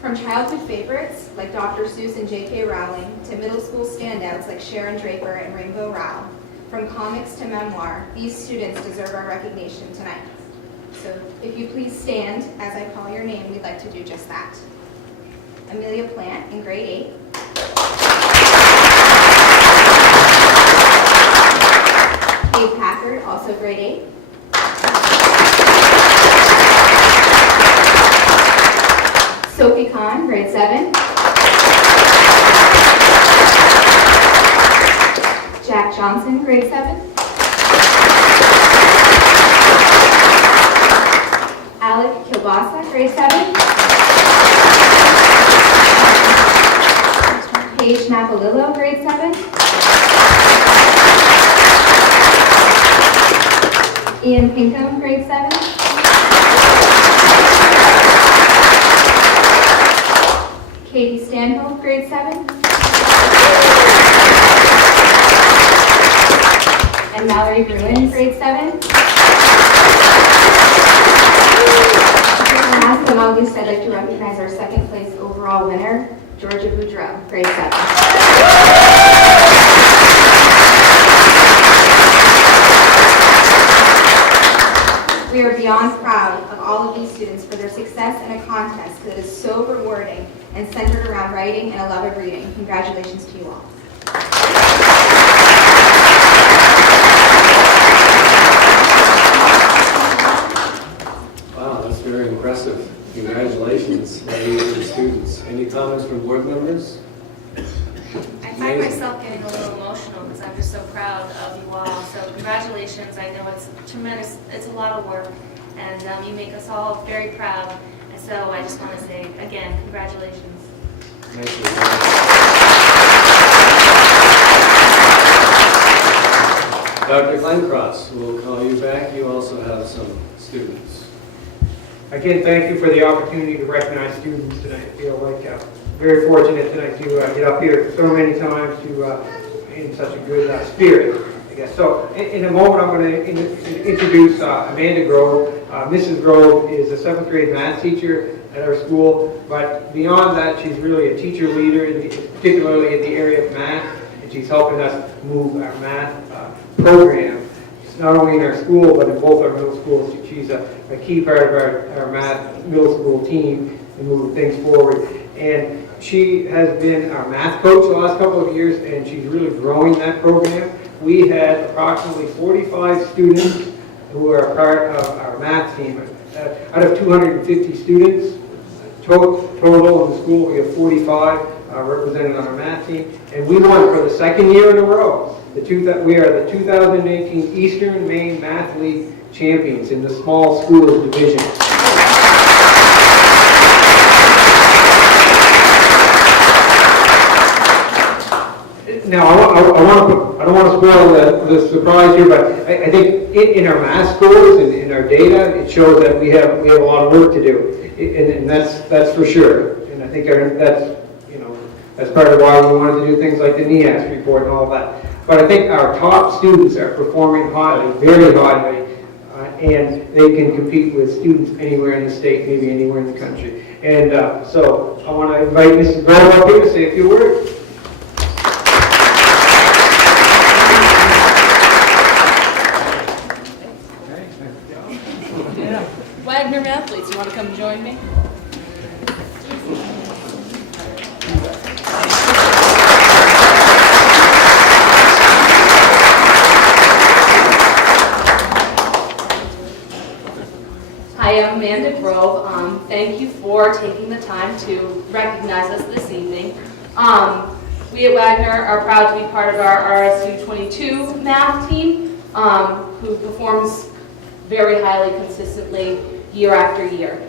From childhood favorites like Dr. Seuss and J.K. Rowling to middle school standouts like Sharon Draper and Rainbow Rowell, from comics to memoir, these students deserve our recognition tonight. So if you please stand as I call your name, we'd like to do just that. Amelia Plant in grade 8. Kate Packard, also grade 8. Sophie Kahn, grade 7. Jack Johnson, grade 7. Alec Kilbasa, grade 7. Paige Napalillo, grade 7. Ian Pinkham, grade 7. Katie Stanhope, grade 7. And Mallory Bruin, grade 7. And last but not least, I'd like to recognize our second place overall winner, Georgia Boudreau, grade 7. We are beyond proud of all of these students for their success in a contest that is so rewarding and centered around writing and a love of reading. Congratulations to you all. Wow, that's very impressive. Congratulations, ladies and students. Any comments from board members? I find myself getting a little emotional because I'm just so proud of you all. So congratulations. I know it's tremendous. It's a lot of work, and you make us all very proud. And so I just want to say, again, congratulations. Thank you. Dr. Glencross, we'll call you back. You also have some students. Again, thank you for the opportunity to recognize students tonight. I feel like very fortunate tonight to get up here so many times in such a good spirit, I guess. So in a moment, I'm going to introduce Amanda Grove. Mrs. Grove is a 7th grade math teacher at our school, but beyond that, she's really a teacher leader, particularly in the area of math, and she's helping us move our math program, not only in our school, but in both our middle schools. She's a key part of our math middle school team and moving things forward. And she has been our math coach the last couple of years, and she's really growing that program. We had approximately 45 students who are part of our math team. Out of 250 students total in the school, we have 45 represented on our math team. And we won for the second year in a row. We are the 2018 Eastern Maine Math League champions in the small schools division. Now, I don't want to spoil the surprise here, but I think in our math scores and in our data, it shows that we have a lot of work to do, and that's for sure. And I think that's part of why we wanted to do things like the NEAS report and all that. But I think our top students are performing highly, very highly, and they can compete with students anywhere in the state, maybe anywhere in the country. And so I want to invite Mrs. Grove up here to say a few words. come join me? Hi, I'm Amanda Grove. Thank you for taking the time to recognize us this evening. We at Wagner are proud to be part of our RSU 22 math team, who performs very highly consistently year after year.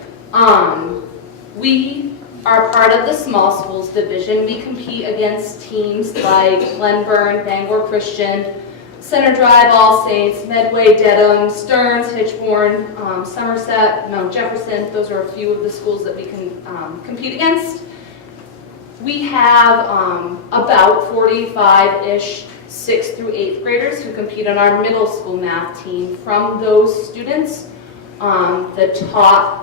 We are part of the small schools division. We compete against teams like Glenburn, Bangor Christian, Center Drive, All Saints, Medway, Dedham, Stearns, Hitchborn, Somerset, Mount Jefferson. Those are a few of the schools that we can compete against. We have about 45-ish 6th through 8th graders who compete on our middle school math team. From those students, the top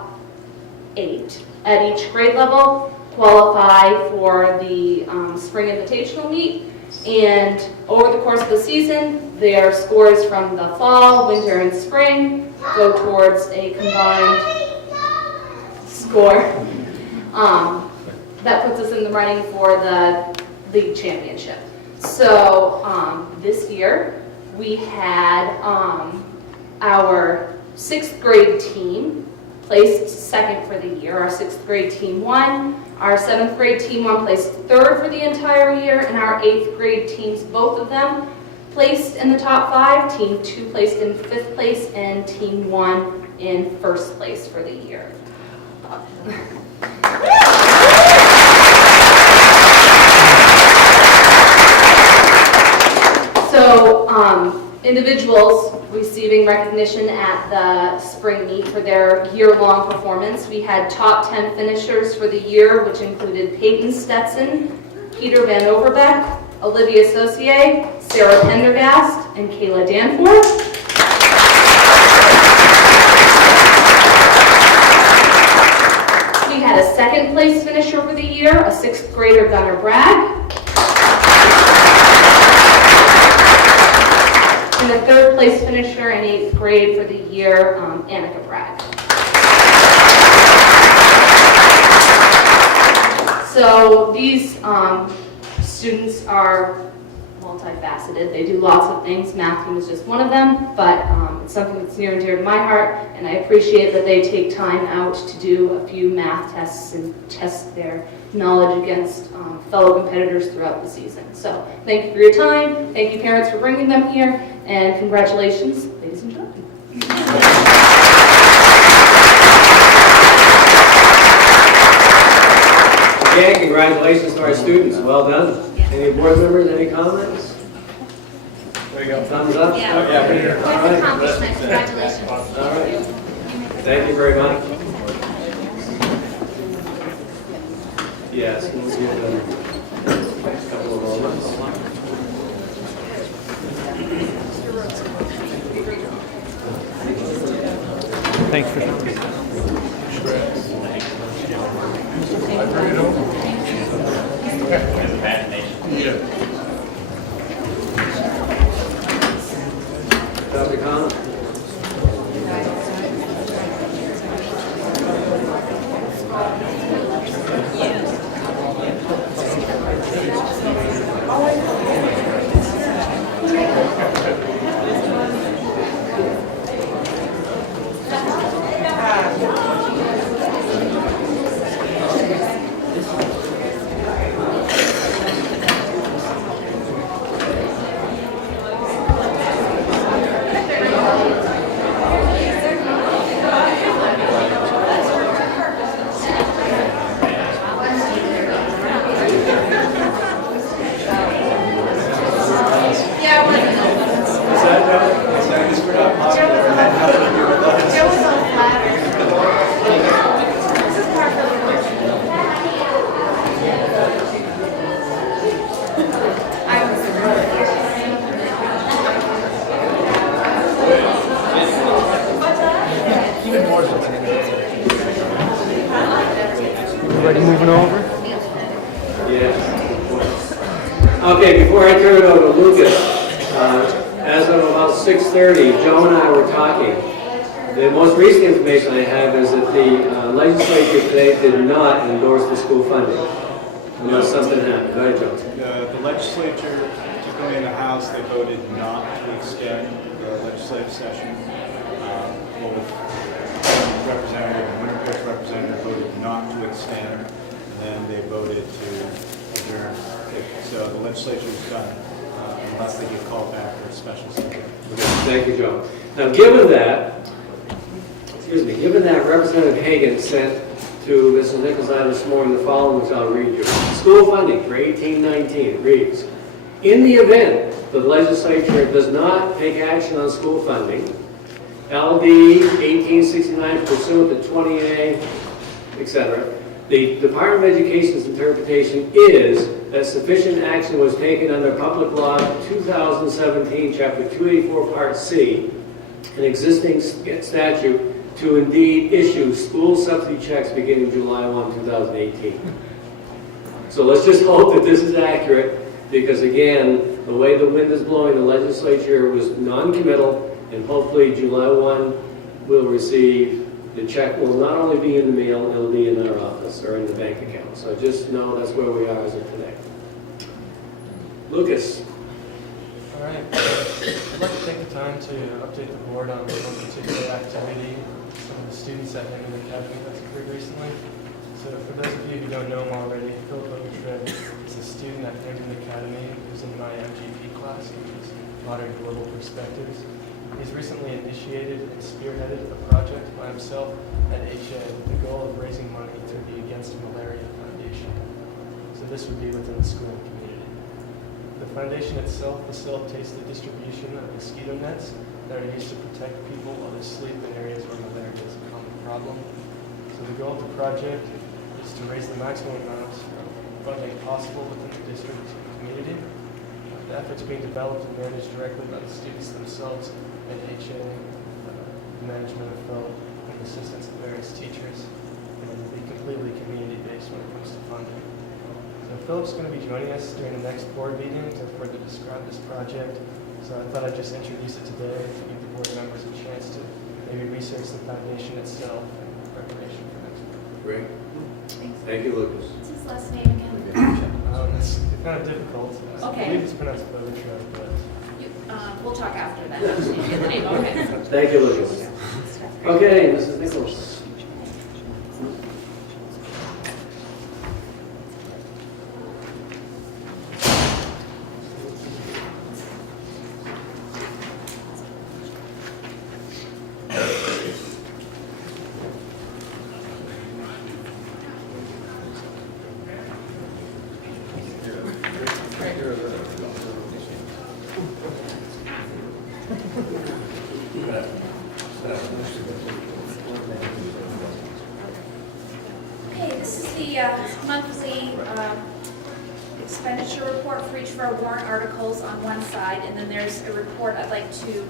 8 at each grade level qualify for the Spring Invitational Meet. And over the course of the season, their scores from the fall, winter, and spring go towards a combined score that puts us in the running for the league championship. So this year, we had our 6th grade team placed 2nd for the year. Our 6th grade team won. Our 7th grade team won, placed 3rd for the entire year, and our 8th grade teams, both of them, placed in the top 5. Team 2 placed in 5th place, and Team 1 in 1st place for the year. So, individuals receiving recognition at the spring meet for their year-long performance. We had top 10 finishers for the year, which included Peyton Stetson, Peter Van Overbeck, Olivia Saucier, Sarah Pendergast, and Kayla Danforth. We had a 2nd place finisher for the year, a 6th grader, Gunnar Bragg. And the 3rd place finisher in 8th grade for the year, Annika Bragg. So these students are multifaceted. They do lots of things. Math team is just one of them, but it's something that's near and dear to my heart, and I appreciate that they take time out to do a few math tests and test their knowledge against fellow competitors throughout the season. So thank you for your time. Thank you, parents, for bringing them here, and congratulations, ladies and gentlemen. Again, congratulations to our students. Well done. Any board members, any comments? There you go. Thumbs up? Yeah. Okay. All Nice right. accomplishment. Congratulations. All right. Thank you very much. Yes, we'll give them a couple of moments. Thanks for coming. Dr. Khan? Everybody moving over? Yes. Okay, before I turn it over to Lucas, as of about 6:30, Joe and I were talking, The most recent information I have is that the legislature today did not endorse the school funding, unless something happened. Go ahead, Joe. The legislature, particularly in the House, they voted not to extend the legislative session. Both representative and Winterfield's representative voted not to extend, and then they voted to adjourn. So the legislature is done, unless they get called back for a special session. Thank you, Joe. Now, given that Representative Hagan sent to Mrs. Nicolai this morning the following, which I'll read you. School funding for 18-19 reads, in the event the legislature does not take action on school funding, LD 1869 pursuant to 20A, etc., the Department of Education's interpretation is that sufficient action was taken under Public Law 2017, Chapter 284, Part C, an existing statute, to indeed issue school subsidy checks beginning July 1, 2018. So let's just hope that this is accurate, because again, the way the wind is blowing, the legislature was non-committal, and hopefully July 1 will receive, the check will not only be in the mail, it'll be in our office or in the bank account. So just know that's where we are as of today. Lucas. All right. I'd like to take the time to update the board on one particular activity some of the students at Hammond Academy that's occurred recently. So for those of you who don't know him already, Philip Ogletree is a student at Hammond Academy who's in my MGP class, which is Modern Global Perspectives. He's recently initiated and spearheaded a project by himself at HA with the goal of raising money through the Against Malaria Foundation. So this would be within the school community. The foundation itself facilitates the distribution of mosquito nets that are used to protect people while they sleep in areas where malaria is a common problem. So the goal of the project is to raise the maximum amount of funding possible within the district and community. The effort's being developed and managed directly by the students themselves at HA, the management of Philip, and the assistance of various teachers, and it will be completely community-based when it comes to funding. So Philip's going to be joining us during the next board meeting to further describe this project. So I thought I'd just introduce it today to give the board members a chance to maybe research the foundation itself and preparation for next week. Great. Thank you, Lucas. What's his last name again? It's kind of difficult. Okay. I believe it's pronounced Ogletree, but We'll talk after that. Get the name, okay. Thank you, Lucas. Okay, Mrs. Nichols. Okay, this is the monthly expenditure report for each of our warrant articles on one side, and then there's a report I'd like to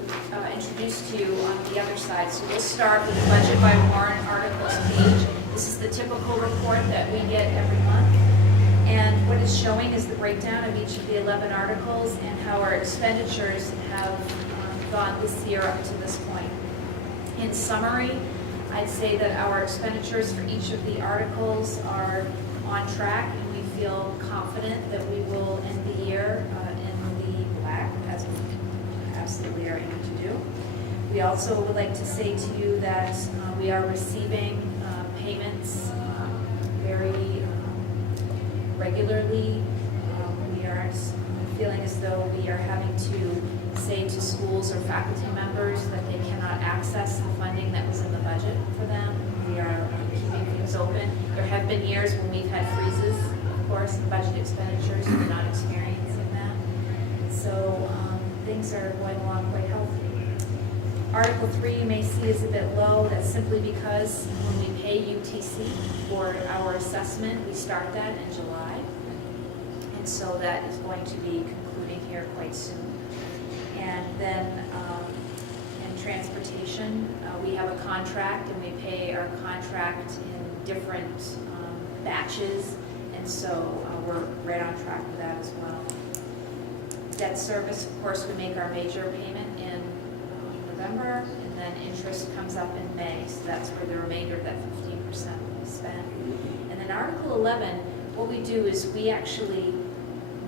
introduce to you on the other side. So we'll start with the budget by warrant articles page. This is the typical report that we get every month. And what it's showing is the breakdown of each of the 11 articles and how our expenditures have gone this year up to this point. In summary, I'd say that our expenditures for each of the articles are on track, and we feel confident that we will end the year in the black, as we absolutely are aiming to do. We also would like to say to you that we are receiving payments very regularly. We are feeling as though we are having to say to schools or faculty members that they cannot access the funding that was in the budget for them. We are keeping things open. There have been years when we've had freezes, of course, in budget expenditures. We're not experiencing that. So things are going along quite healthy. Article 3 you may see is a bit low. That's simply because when we pay UTC for our assessment, we start that in July. And so that is going to be concluding here quite soon. And then in transportation, we have a contract, and we pay our contract in different batches. And so we're right on track with that as well. Debt service, of course, we make our major payment in November, and then interest comes up in May, so that's where the remainder of that 15% will be spent. And then Article 11, what we do is we actually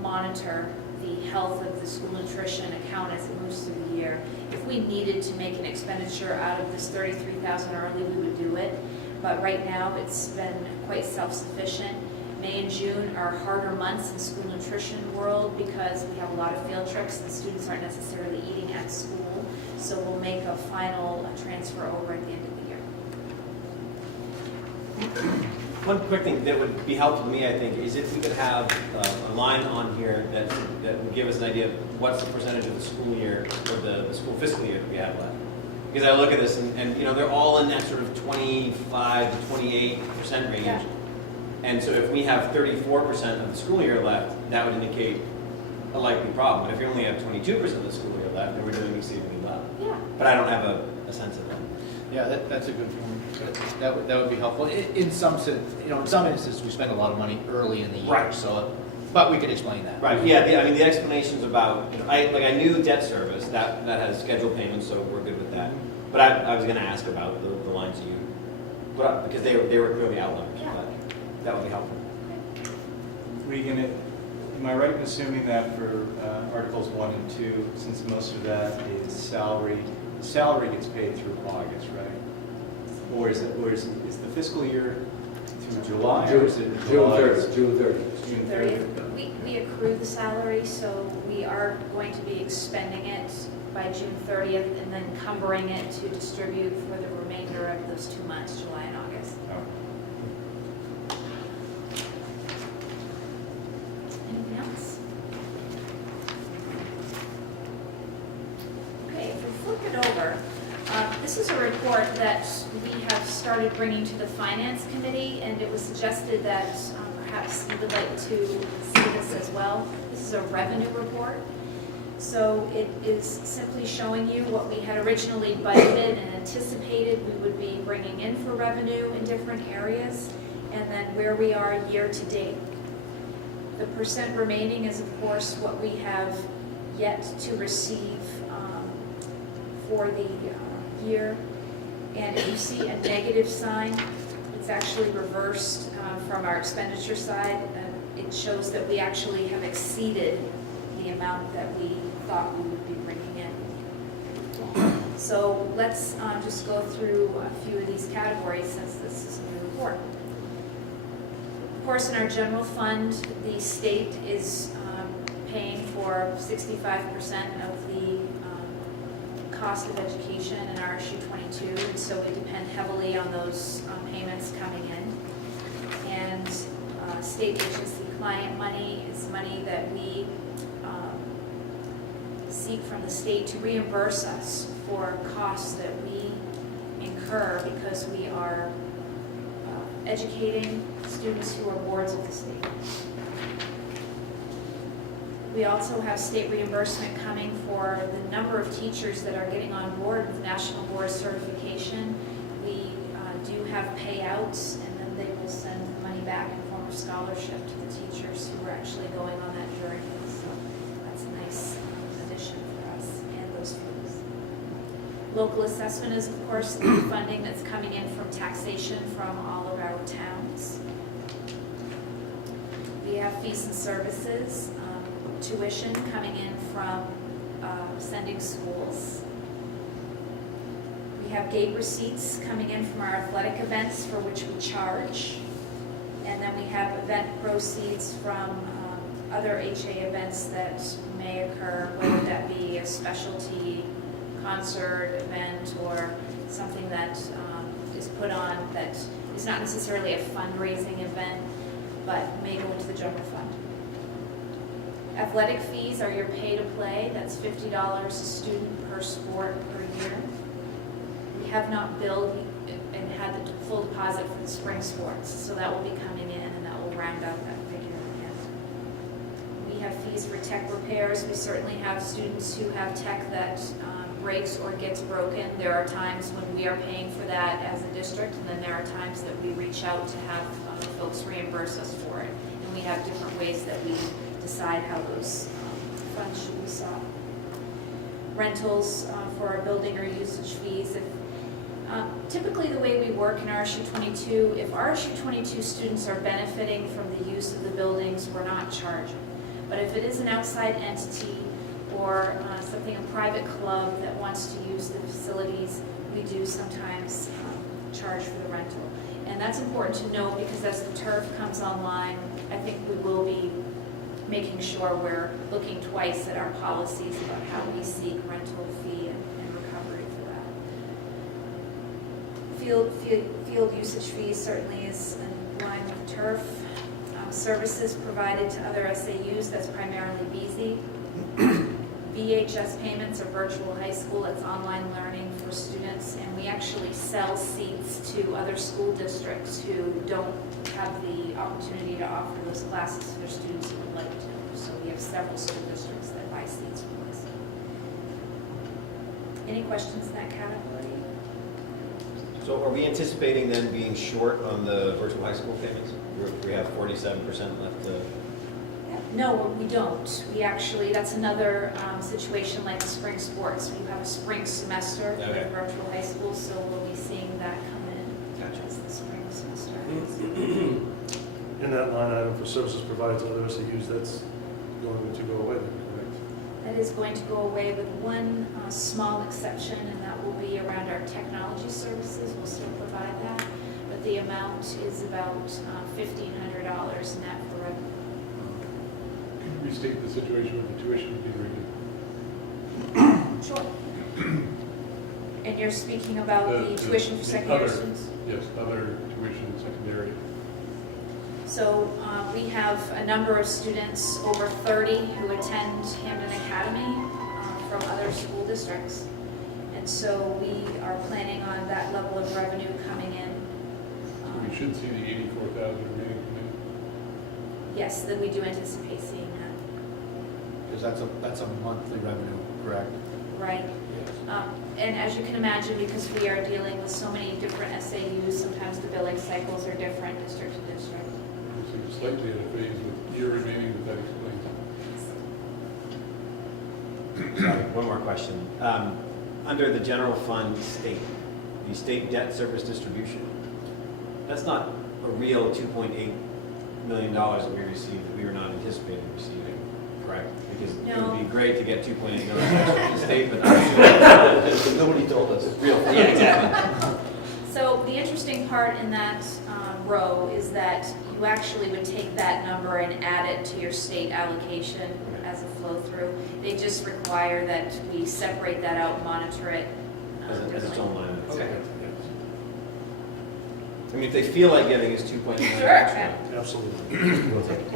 monitor the health of the school nutrition account as it moves through the year. If we needed to make an expenditure out of this $33,000 early, we would do it. But right now, it's been quite self-sufficient. May and June are harder months in school nutrition world because we have a lot of field trips and students aren't necessarily eating at school. So we'll make a final transfer over at the end of the year. One quick thing that would be helpful to me, I think, is if we could have a line on here that would give us an idea of what's the percentage of the school year or the school fiscal year that we have left. Because I look at this and you know, they're all in that sort of 25 to 28% range. Yeah. And so if we have 34% of the school year left, that would indicate a likely problem. But if you only have 22% of the school year left, then we're doing exceedingly well. Yeah. But I don't have a sense of that. Yeah, that's a good point. That would be helpful. In some instances, we spend a lot of money early in the year. Right. So, but we could explain that. Right. Yeah. I mean, the explanations about, you know, I knew debt service that has scheduled payments, so we're good with that. But I was going to ask about the lines you put up because they were clearly outlined. Yeah. But that would be helpful. Regan, am I right in assuming that for Articles 1 and 2, since most of that is salary gets paid through August, right? Or is the fiscal year through July? Or is it June 30th. June 30th. June 30th. 30th. We accrue the salary, so we are going to be expending it by June 30th and then cumbering it to distribute for the remainder of those 2 months, July and August. Oh. Anything else? Okay, if we flip it over, this is a report that we have started bringing to the Finance Committee, and it was suggested that perhaps you would like to see this as well. This is a revenue report. So it is simply showing you what we had originally budgeted and anticipated we would be bringing in for revenue in different areas, and then where we are year to date. The percent remaining is, of course, what we have yet to receive for the year. And if you see a negative sign, it's actually reversed from our expenditure side. It shows that we actually have exceeded the amount that we thought we would be bringing in. So let's just go through a few of these categories since this is a new report. Of course, in our general fund, the state is paying for 65% of the cost of education in RSU 22, and so we depend heavily on those payments coming in. And state agency client money is money that we seek from the state to reimburse us for costs that we incur because we are educating students who are boards of the state. We also have state reimbursement coming for the number of teachers that are getting on board with National Board Certification. We do have payouts, and then they will send money back in form of scholarship to the teachers who are actually going on that journey. So that's a nice addition for us and those fees. Local assessment is, of course, the funding that's coming in from taxation from all of our towns. We have fees and services. Tuition coming in from sending schools. We have gate receipts coming in from our athletic events for which we charge. And then we have event proceeds from other HA events that may occur, whether that be a specialty concert event or something that is put on that is not necessarily a fundraising event, but may go into the general fund. Athletic fees are your pay-to-play. That's $50 a student per sport per year. We have not billed and had the full deposit for the spring sports, so that will be coming in and that will round out that figure again. We have fees for tech repairs. We certainly have students who have tech that breaks or gets broken. There are times when we are paying for that as a district, and then there are times that we reach out to have folks reimburse us for it. And we have different ways that we decide how those funds should be sought. rentals for our building or usage fees. Typically, the way we work in RSU 22, if RSU 22 students are benefiting from the use of the buildings, we're not charging. But if it is an outside entity or something, a private club that wants to use the facilities, we do sometimes charge for the rental. And that's important to note because as the turf comes online, I think we will be making sure we're looking twice at our policies about how we seek rental fee and recovery for that. Field usage fees certainly is in line with turf. Services provided to other SAUs, that's primarily BZ. VHS payments are virtual high school, it's online learning for students, and we actually sell seats to other school districts who don't have the opportunity to offer those classes to their students who would like to. So we have several school districts that buy seats from us. Any questions in that category? So are we anticipating then being short on the virtual high school payments? We have 47% left to... No, we don't. We actually, that's another situation like the spring sports. We have a spring semester for the virtual high school, so we'll be seeing that come in as the spring semester. In that line item for services provided to other SAUs, that's going to go away then, correct? That is going to go away with one small exception, and that will be around our technology services. We'll still provide that, but the amount is about $1,500 net for revenue. Restate the situation with the tuition fee rate. Sure. And you're speaking about the tuition for secondary students? Yes, other tuition secondary. So we have a number of students, over 30, who attend Hamden Academy from other school districts. And so we are planning on that level of revenue coming in. So we should see the 84,000 remaining come in. Yes, that we do anticipate seeing that. Because that's a monthly revenue, correct? Right. And as you can imagine, because we are dealing with so many different SAUs, sometimes the billing cycles are different district to district. So slightly at a phase with year remaining, but that explains it. Sorry, one more question. Under the general fund state, the state debt service distribution, that's not a real $2.8 million that we received that we were not anticipating receiving, correct? Because it would be great to get $2.8 million from the state, but nobody told us. It's real. Yeah, exactly. So the interesting part in that row is that you actually would take that number and add it to your state allocation as a flow through. They just require that we separate that out, monitor it. As its own line. Okay. I mean, if they feel like giving us 2.8 million. Sure. Absolutely. We'll take it.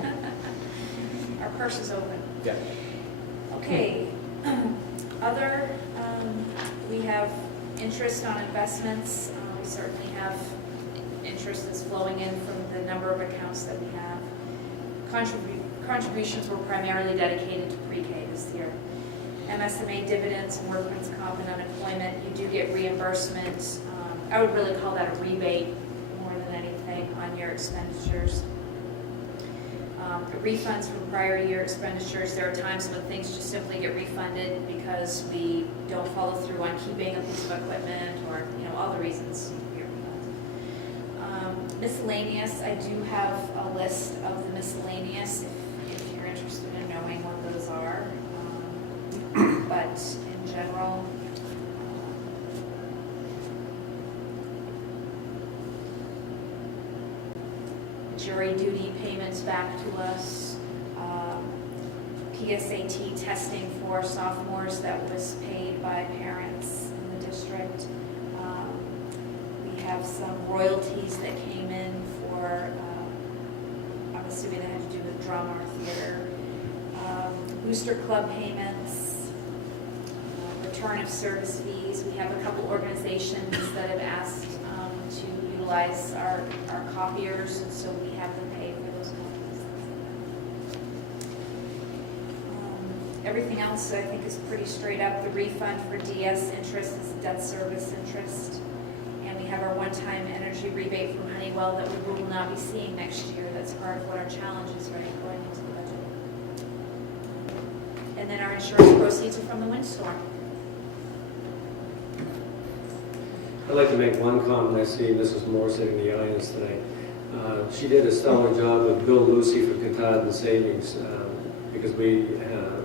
Our purse is open. Yeah. Okay. Other, we have interest on investments. We certainly have interest that's flowing in from the number of accounts that we have. Contributions were primarily dedicated to pre-K this year. MSMA dividends and workman's comp and unemployment, you do get reimbursements. I would really call that a rebate more than anything on your expenditures. Refunds from prior year expenditures, there are times when things just simply get refunded because we don't follow through on keeping a piece of equipment or, all the reasons. Miscellaneous, I do have a list of the miscellaneous if you're interested in knowing what those are. But in general, jury duty payments back to us, PSAT testing for sophomores that was paid by parents in the district. We have some royalties that came in for, I'm assuming that had to do with drama or theater. Booster club payments, return of service fees. We have a couple organizations that have asked to utilize our copiers, and so we have them pay for those copies. Everything else I think is pretty straight up. The refund for DS interest is debt service interest. And we have our one-time energy rebate from Honeywell that we will not be seeing next year. That's part of what our challenge is going into the budget. And then our insurance proceeds are from the windstorm. I'd like to make one comment. I see Mrs. Moore sitting in the audience tonight. She did a stellar job of Bill Lucy for Katahdin Savings because we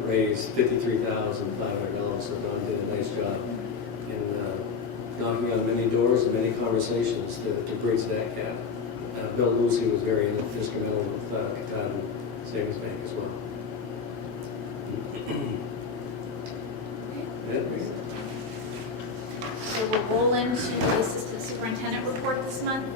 raised $53,500, so Don did a nice job in knocking on many doors and many conversations to bridge that gap. Bill Lucy was very instrumental with Katahdin Savings Bank as well. So we'll roll into the Assistant Superintendent report this month.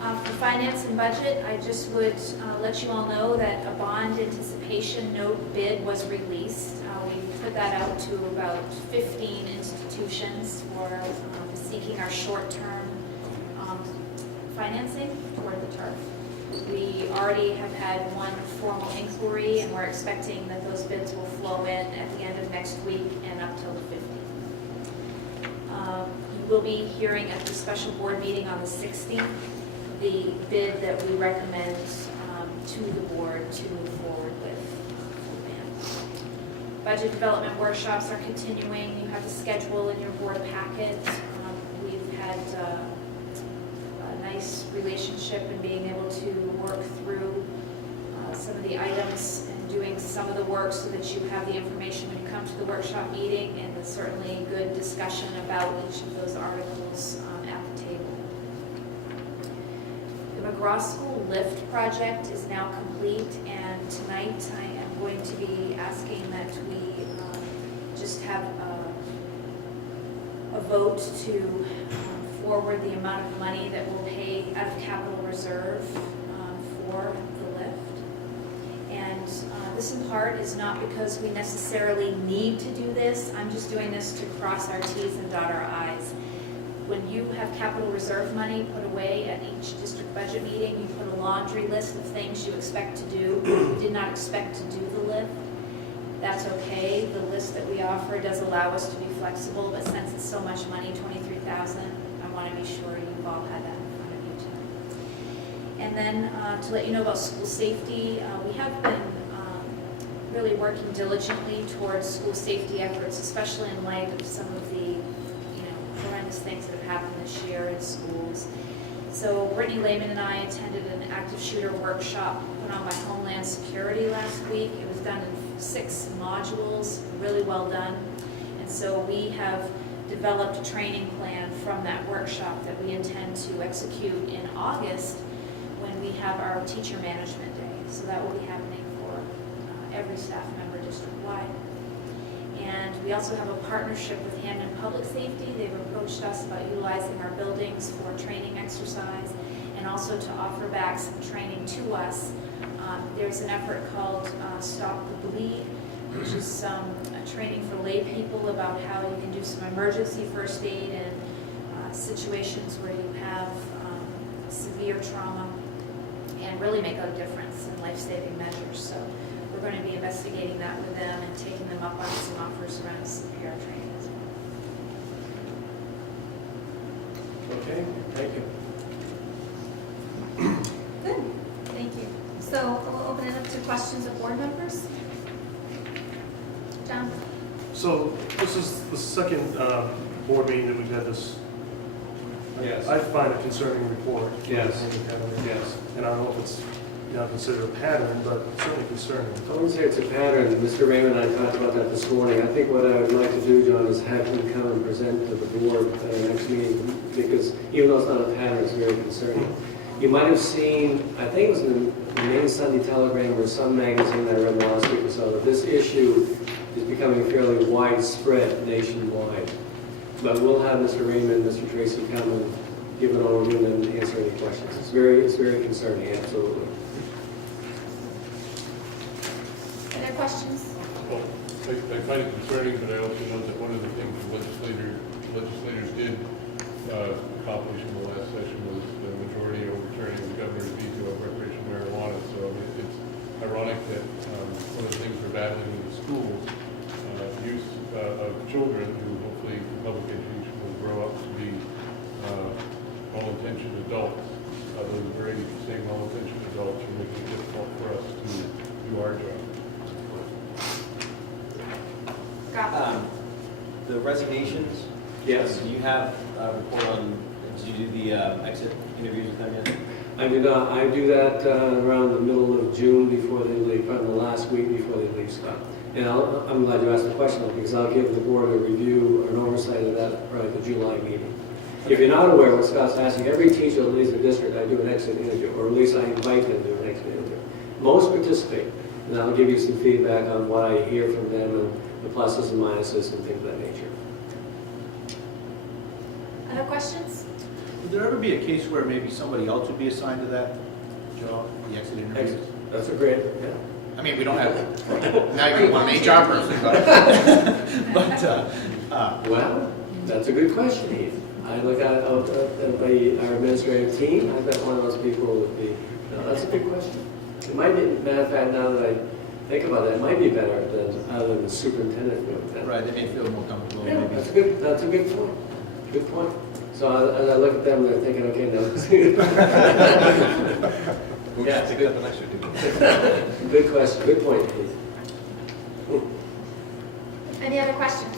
For finance and budget, I just would let you all know that a bond anticipation note bid was released. We put that out to about 15 institutions for seeking our short-term financing toward the turf. We already have had one formal inquiry, and we're expecting that those bids will flow in at the end of next week and up till the 15th. You will be hearing at the special board meeting on the 16th the bid that we recommend to the board to move forward with full band. Budget development workshops are continuing. You have the schedule in your board packet. We've had a nice relationship in being able to work through some of the items and doing some of the work so that you have the information when you come to the workshop meeting, and there's certainly good discussion about each of those articles at the table. The McGraw School lift project is now complete, and tonight I am going to be asking that we just have a vote to forward the amount of money that we'll pay out of capital reserve for the lift. And this in part is not because we necessarily need to do this. I'm just doing this to cross our T's and dot our I's. When you have capital reserve money put away at each district budget meeting, you put a laundry list of things you expect to do. You did not expect to do the lift. That's okay. The list that we offer does allow us to be flexible, but since it's so much money, $23,000, I want to be sure you've all had that in front of you tonight. And then to let you know about school safety, we have been really working diligently towards school safety efforts, especially in light of some of the horrendous things that have happened this year in schools. So Brittany Lehman and I attended an active shooter workshop put on by Homeland Security last week. It was done in 6 modules, really well done. And so we have developed a training plan from that workshop that we intend to execute in August when we have our teacher management day. So that will be happening for every staff member district-wide. And we also have a partnership with Hamden Public Safety. They've approached us about utilizing our buildings for training exercise and also to offer back some training to us. There's an effort called Stop the Bleed, which is a training for lay people about how you can do some emergency first aid in situations where you have severe trauma and really make a difference in life-saving measures. So we're going to be investigating that with them and taking them up on some offers around CPR training as well. Okay, thank you. Good, thank you. So we'll open it up to questions of board members. John? So this is the second board meeting that we've had this. Yes. I find a concerning report. Yes. Yes. And I don't know if it's considered a pattern, but certainly concerning. I wouldn't say it's a pattern. Mr. Raymond and I talked about that this morning. I think what I would like to do, John, is have him come and present to the board at our next meeting, because even though it's not a pattern, it's very concerning. You might have seen, I think it was in the Maine Sunday Telegram or some magazine I read last week or so, that this issue is becoming fairly widespread nationwide. But we'll have Mr. Raymond and Mr. Tracy come and give an overview and then answer any questions. It's very concerning, absolutely. Other questions? Well, I find it concerning, but I also know that one of the things the legislators did accomplish in the last session was the majority overturning the governor's veto of recreational marijuana. So I mean, it's ironic that one of the things we're battling in the schools, use of children who hopefully in public education will grow up to be well-intentioned adults. Those very same well-intentioned adults are making it difficult for us to do our job. The resignations, Yes. Do you have a report on, did you do the exit interviews with them yet? I do that around the middle of June before they leave, probably the last week before they leave, Scott. And I'm glad you asked the question, because I'll give the board a review or an oversight of that probably the July meeting. If you're not aware what Scott's asking, every teacher that leaves the district, I do an exit interview, or at least I invite them to do an exit interview. Most participate, and I'll give you some feedback on what I hear from them and the pluses and minuses and things of that nature. Other questions? Would there ever be a case where maybe somebody else would be assigned to that job, the exit interview? That's a great, yeah. I mean, we don't have, not even one HR person, but, Well, that's a good question, Heath. I look at our administrative team, I bet one of those people would be, that's a good question. It might be, matter of fact, now that I think about it, it might be better than other than the superintendent field. right, they may feel more comfortable. Yeah, maybe. that's a good point. Good point. So as I look at them, they're thinking, okay, no. Yeah, it's a good, good question, good point, Heath. Any other questions?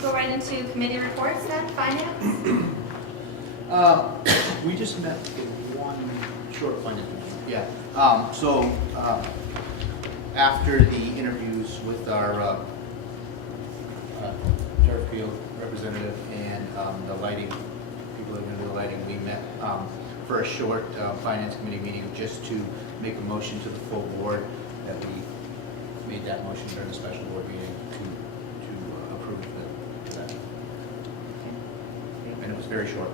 Go right into committee reports then, finance? We just met in one short finance meeting. Yeah. After the interviews with our turf field representative and the lighting, people that are going to do the lighting, we met for a short finance committee meeting just to make a motion to the full board that we made that motion during the special board meeting to approve that. And it was very short.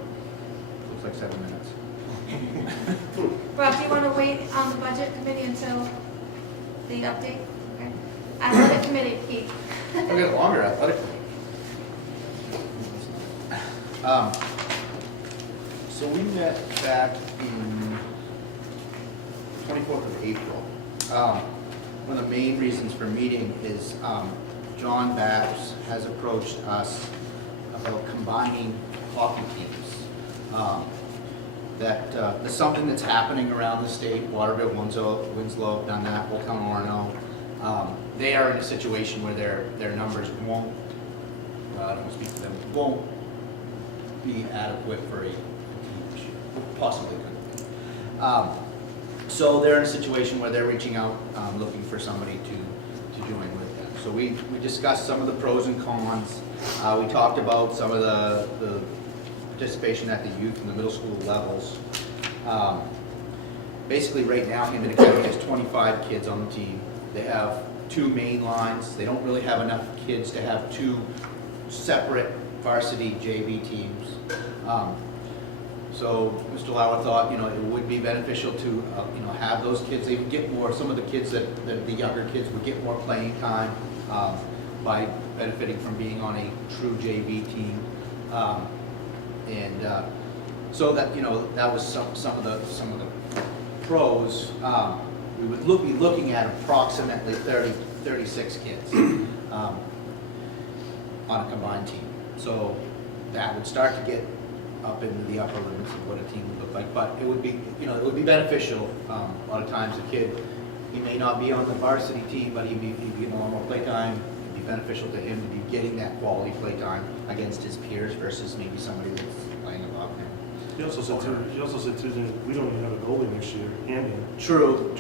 Looks like 7 minutes. Rob, do you want to wait on the budget committee until the update? Okay. Athletic committee, Keith. I'll get longer athletically. So we met back in 24th of April. One of the main reasons for meeting is John Babbs has approached us about combining hockey teams. There's something that's happening around the state, Waterville, Winslow, done that, Old Town Orono. They are in a situation where their numbers won't, I don't want to speak for them, won't be adequate for a team this year, possibly could be. So they're in a situation where they're reaching out, looking for somebody to join with them. So we discussed some of the pros and cons. We talked about some of the participation at the youth and the middle school levels. Basically, right now, Hampton Academy has 25 kids on the team. They have 2 main lines. They don't really have enough kids to have 2 separate varsity JV teams. So Mr. Lauer thought, it would be beneficial to, have those kids. They would get more. Some of the kids the younger kids would get more playing time by benefiting from being on a true JV team. So that that was some of the pros. We would be looking at approximately 36 kids on a combined team. So that would start to get up into the upper limits of what a team would look like. But it would be beneficial. A lot of times a kid, he may not be on the varsity team, but he'd be getting a lot more play time. It'd be beneficial to him to be getting that quality play time against his peers versus maybe somebody that's playing above him. He also said too that we don't even have a goalie next year, Andy. True.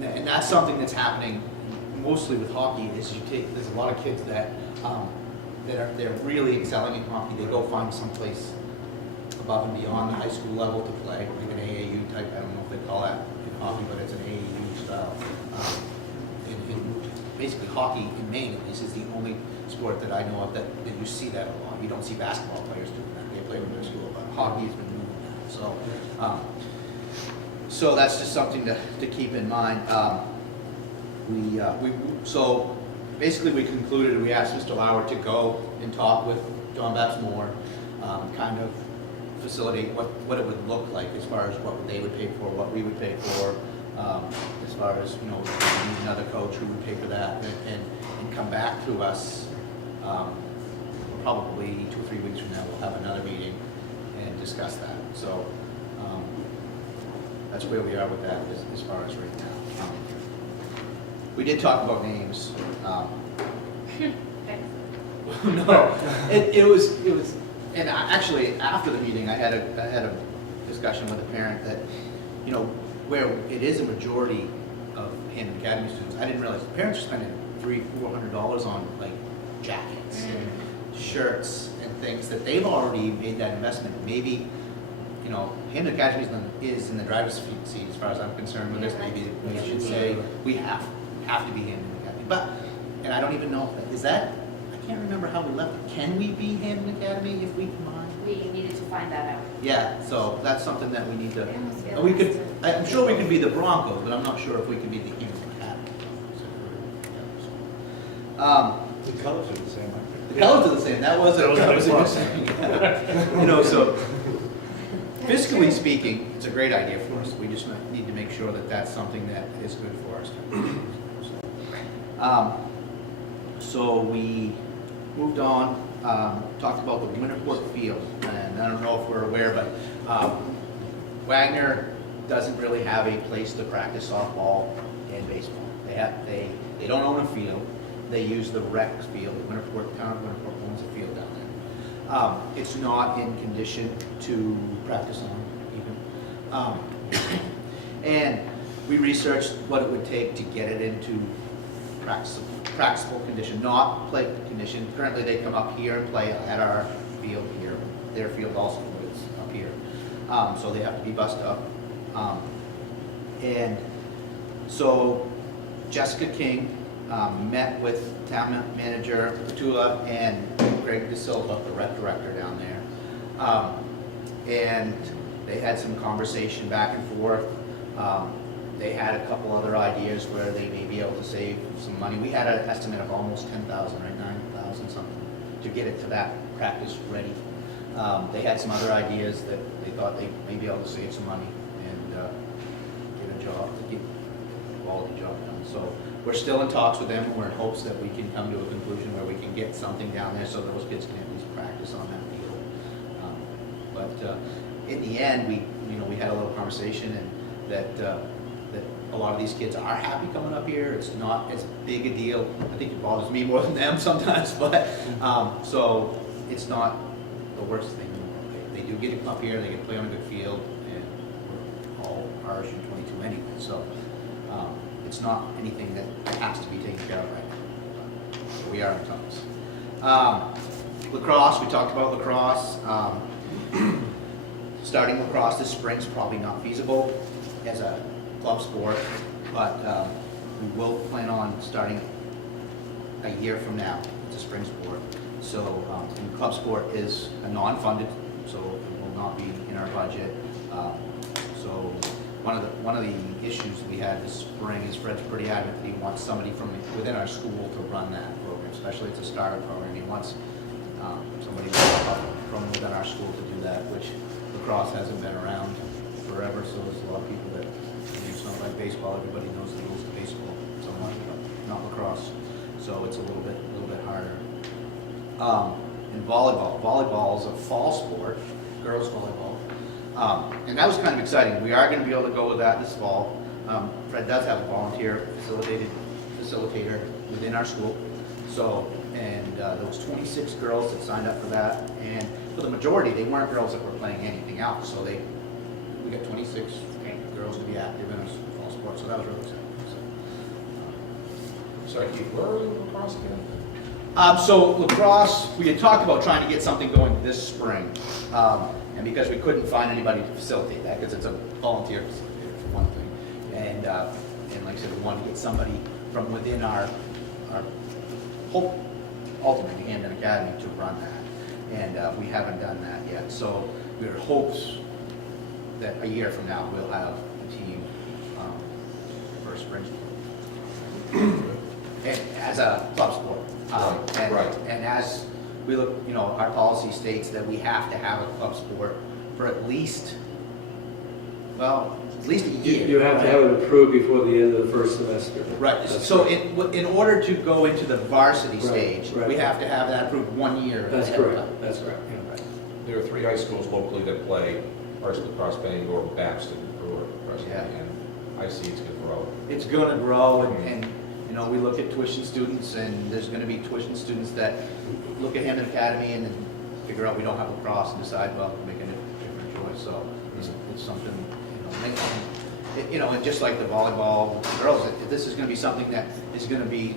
And that's something that's happening mostly with hockey. There's a lot of kids that they're really excelling in hockey. They go find someplace above and beyond the high school level to play, like an AAU type. I don't know if they call that in hockey, but it's an AAU style. Basically, hockey in Maine, at least, is the only sport that I know of that you see that a lot. You don't see basketball players doing that. They play with their school, but hockey has been moving that. So that's just something to keep in mind. So basically, we concluded, we asked Mr. Lauer to go and talk with John Babbs more, kind of facilitate what it would look like as far as what they would pay for, what we would pay for, as far as, if we need another coach, who would pay for that, and come back to us. Probably 2 or 3 weeks from now, we'll have another meeting and discuss that. So that's where we are with that as far as right now. We did talk about names. No, it was, and actually, after the meeting, I had a discussion with a parent that, you know, where it is a majority of Hampton Academy students, I didn't realize the parents are spending $300-400 on like jackets and shirts and things that they've already made that investment. Maybe, you know, Hampton Academy is in the driver's seat as far as I'm concerned with this. Maybe we should say we have to be Hampton Academy. But, and I don't even know, is that, I can't remember how we left it. Can we be Hampton Academy if we combine? We needed to find that out. Yeah, so that's something that we need to, we could, I'm sure we could be the Broncos, but I'm not sure if we could be the Hampton Academy. The colors are the same, aren't The colors are the same, that was a good thing. You know, so fiscally speaking, it's a great idea for us. We just need to make sure that that's something that is good for us. So we moved on, talked about the Winterport Field, and I don't know if we're aware, but Wagner doesn't really have a place to practice softball and baseball. They don't own a field. They use the rec field. Winterport, town of Winterport owns a field down there. It's not in condition to practice on even. And we researched what it would take to get it into practicable condition, not play condition. Currently, they come up here and play at our field here. Their field also is up here. So they have to be bussed up. And so Jessica King met with town manager Petula and Greg DeSilva, the rec director down there. And they had some conversation back and forth. They had a couple other ideas where they may be able to save some money. We had an estimate of almost 10,000, right, 9,000 something, to get it to that practice ready. They had some other ideas that they thought they may be able to save some money and get a quality job done. So we're still in talks with them. We're in hopes that we can come to a conclusion where we can get something down there so those kids can at least practice on that field. But in the end, we had a little conversation, and that a lot of these kids are happy coming up here. It's not as big a deal. I think it bothers me more than them sometimes, but so it's not the worst thing in the world. They do get to come up here, they get to play on a good field, and we're all RSU 22 anyway, so it's not anything that has to be taken care of right now. We are in talks. Lacrosse, we talked about lacrosse. Starting lacrosse this spring is probably not feasible as a club sport, but we will plan on starting a year from now. It's a spring sport. So and club sport is a non-funded, so it will not be in our budget. So one of the issues we had this spring is Fred's pretty adamant that he wants somebody from within our school to run that program, especially it's a starter program. He wants somebody from within our school to do that, which lacrosse hasn't been around forever, so there's a lot of people that, it's not like baseball, everybody knows the rules of baseball, somewhat, but not lacrosse, so it's a little bit harder. And volleyball is a fall sport, girls volleyball, and that was kind of exciting. We are going to be able to go with that this fall. Fred does have a volunteer facilitator within our school, so, and there was 26 girls that signed up for that, and for the majority, they weren't girls that were playing anything else, so we got 26 girls to be active in a fall sport, so that was really exciting. Sorry, Keith, where are we in lacrosse again? So lacrosse, we had talked about trying to get something going this spring, and because we couldn't find anybody to facilitate that, because it's a volunteer facilitator for one thing, and like I said, we wanted to get somebody from within our hope, ultimately Hampton Academy, to run that, and we haven't done that yet. So we are hopes that a year from now we'll have a team for spring sport. And as a club sport. And as we look, our policy states that we have to have a club sport for at least a year. You have to have it approved before the end of the first semester. Right. So in order to go into the varsity stage, we have to have that approved 1 year. That's correct. That's correct. There are 3 high schools locally that play varsity lacrosse, Bangor, Baxton, Brewer, and I see it's going to grow. It's going to grow, and You know, we look at tuition students, and there's gonna be tuition students that look at Hampton Academy and then figure out we don't have lacrosse and decide, well, we're making a different choice, so it's something, and just like the volleyball girls, this is gonna be something that is gonna be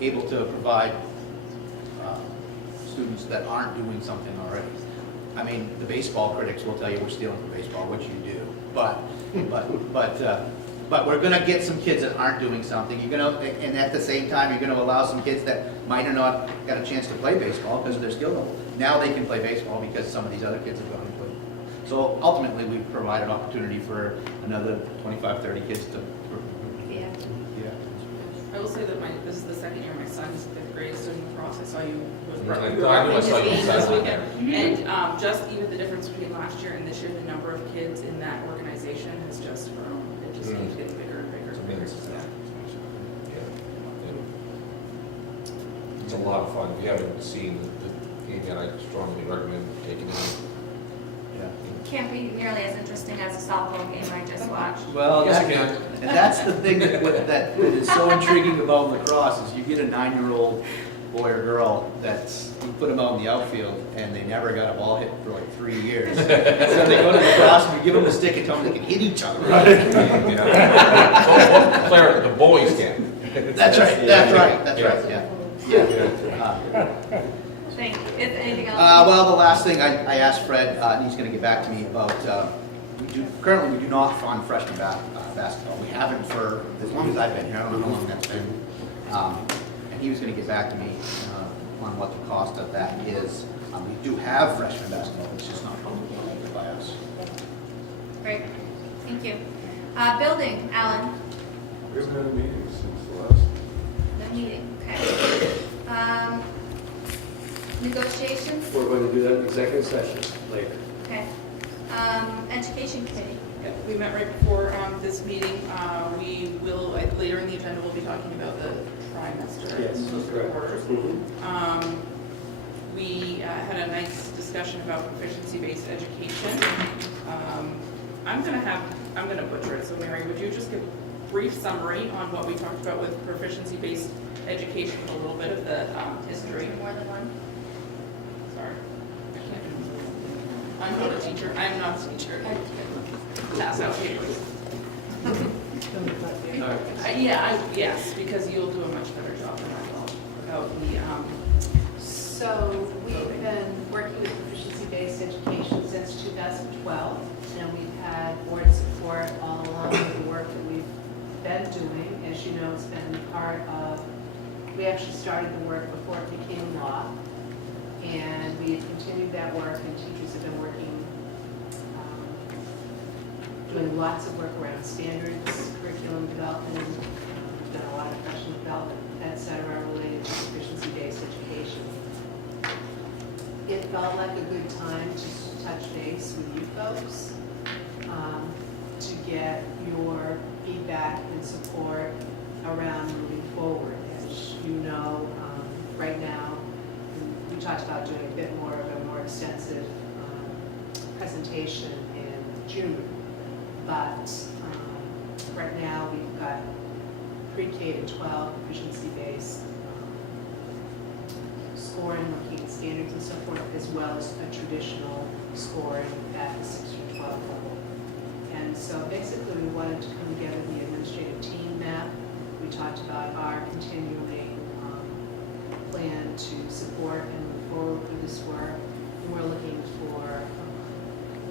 able to provide students that aren't doing something already. I mean, the baseball critics will tell you we're stealing from baseball, which you do, but we're gonna get some kids that aren't doing something. And at the same time, you're gonna allow some kids that might have not got a chance to play baseball because of their skill level. Now they can play baseball because some of these other kids have gone and played. So ultimately, we provide an opportunity for another 25, 30 kids to. Yeah. I will say that this is the second year my son is in 5th grade studying lacrosse. I saw you with I knew I saw you this on weekend. there. And just even the difference between last year and this year, the number of kids in that organization has just grown. It just keeps getting bigger and bigger. It's amazing. Yeah. It's a lot of fun. If you haven't seen the game yet, I strongly recommend taking it. Can't be nearly as interesting as a softball game I just watched. Well, Yes, it can. and that's the thing that is so intriguing about lacrosse is you get a 9-year-old boy or girl that's, you put them out in the outfield and they never got a ball hit for like 3 years. So they go to lacrosse and you give them a stick and tell them they can hit each other. Claire, the boys can. That's right, yeah. Thank you. Is anything else? Well, the last thing I asked Fred, and he's going to get back to me about, currently we do not fund freshman basketball. We haven't for as long as I've been here. I don't know how long that's been. And he was going to get back to me on what the cost of that is. We do have freshman basketball, it's just not publicly owned by us. Great. Thank you. Building, Alan. We haven't had a meeting since the last. No meeting. Okay. Negotiations. We're going to do that in executive session later. Okay. Education committee. Yeah, we met right before this meeting. We will, later in the agenda, we'll be talking about the trimester. Yes, that's correct. Quarters. We had a nice discussion about proficiency-based education. I'm going to butcher it, so Mary, would you just give a brief summary on what we talked about with proficiency-based education, a little bit of the history? More than one. Sorry. I can't do this. I'm not a teacher. I'm not a teacher. I pass out papers. Yes, because you'll do a much better job than I will about the, So we've been working with proficiency-based education since 2012, and we've had board support all along with the work that we've been doing. As you know, it's been part of, we actually started the work before it became law, and we have continued that work, and teachers have been working, doing lots of work around standards, curriculum development, we've done a lot of professional development, et cetera, related to proficiency-based education. It felt like a good time to touch base with you folks, to get your feedback and support around moving forward. As you know, right now, we talked about doing a bit more of a more extensive presentation in June, but right now we've got pre-K to 12 proficiency-based scoring, looking at standards and so forth, as well as a traditional scoring at the 6 through 12 level. And so basically we wanted to come together the administrative team map. We talked about our continuing plan to support and move forward with this work. And we're looking for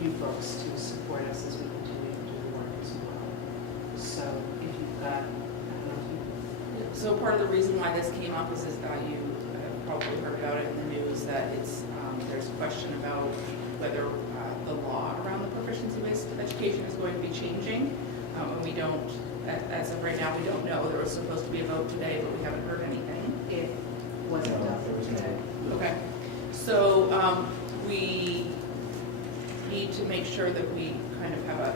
you folks to support us as we continue to do the work as well. So if you've got, I don't know if you... So part of the reason why this came up is that you have probably heard about it in the news, that it's there's a question about whether the law around the proficiency-based education is going to be changing. And we don't, as of right now, we don't know. There was supposed to be a vote today, but we haven't heard anything. It wasn't done today. Okay. So we need to make sure that we kind of have a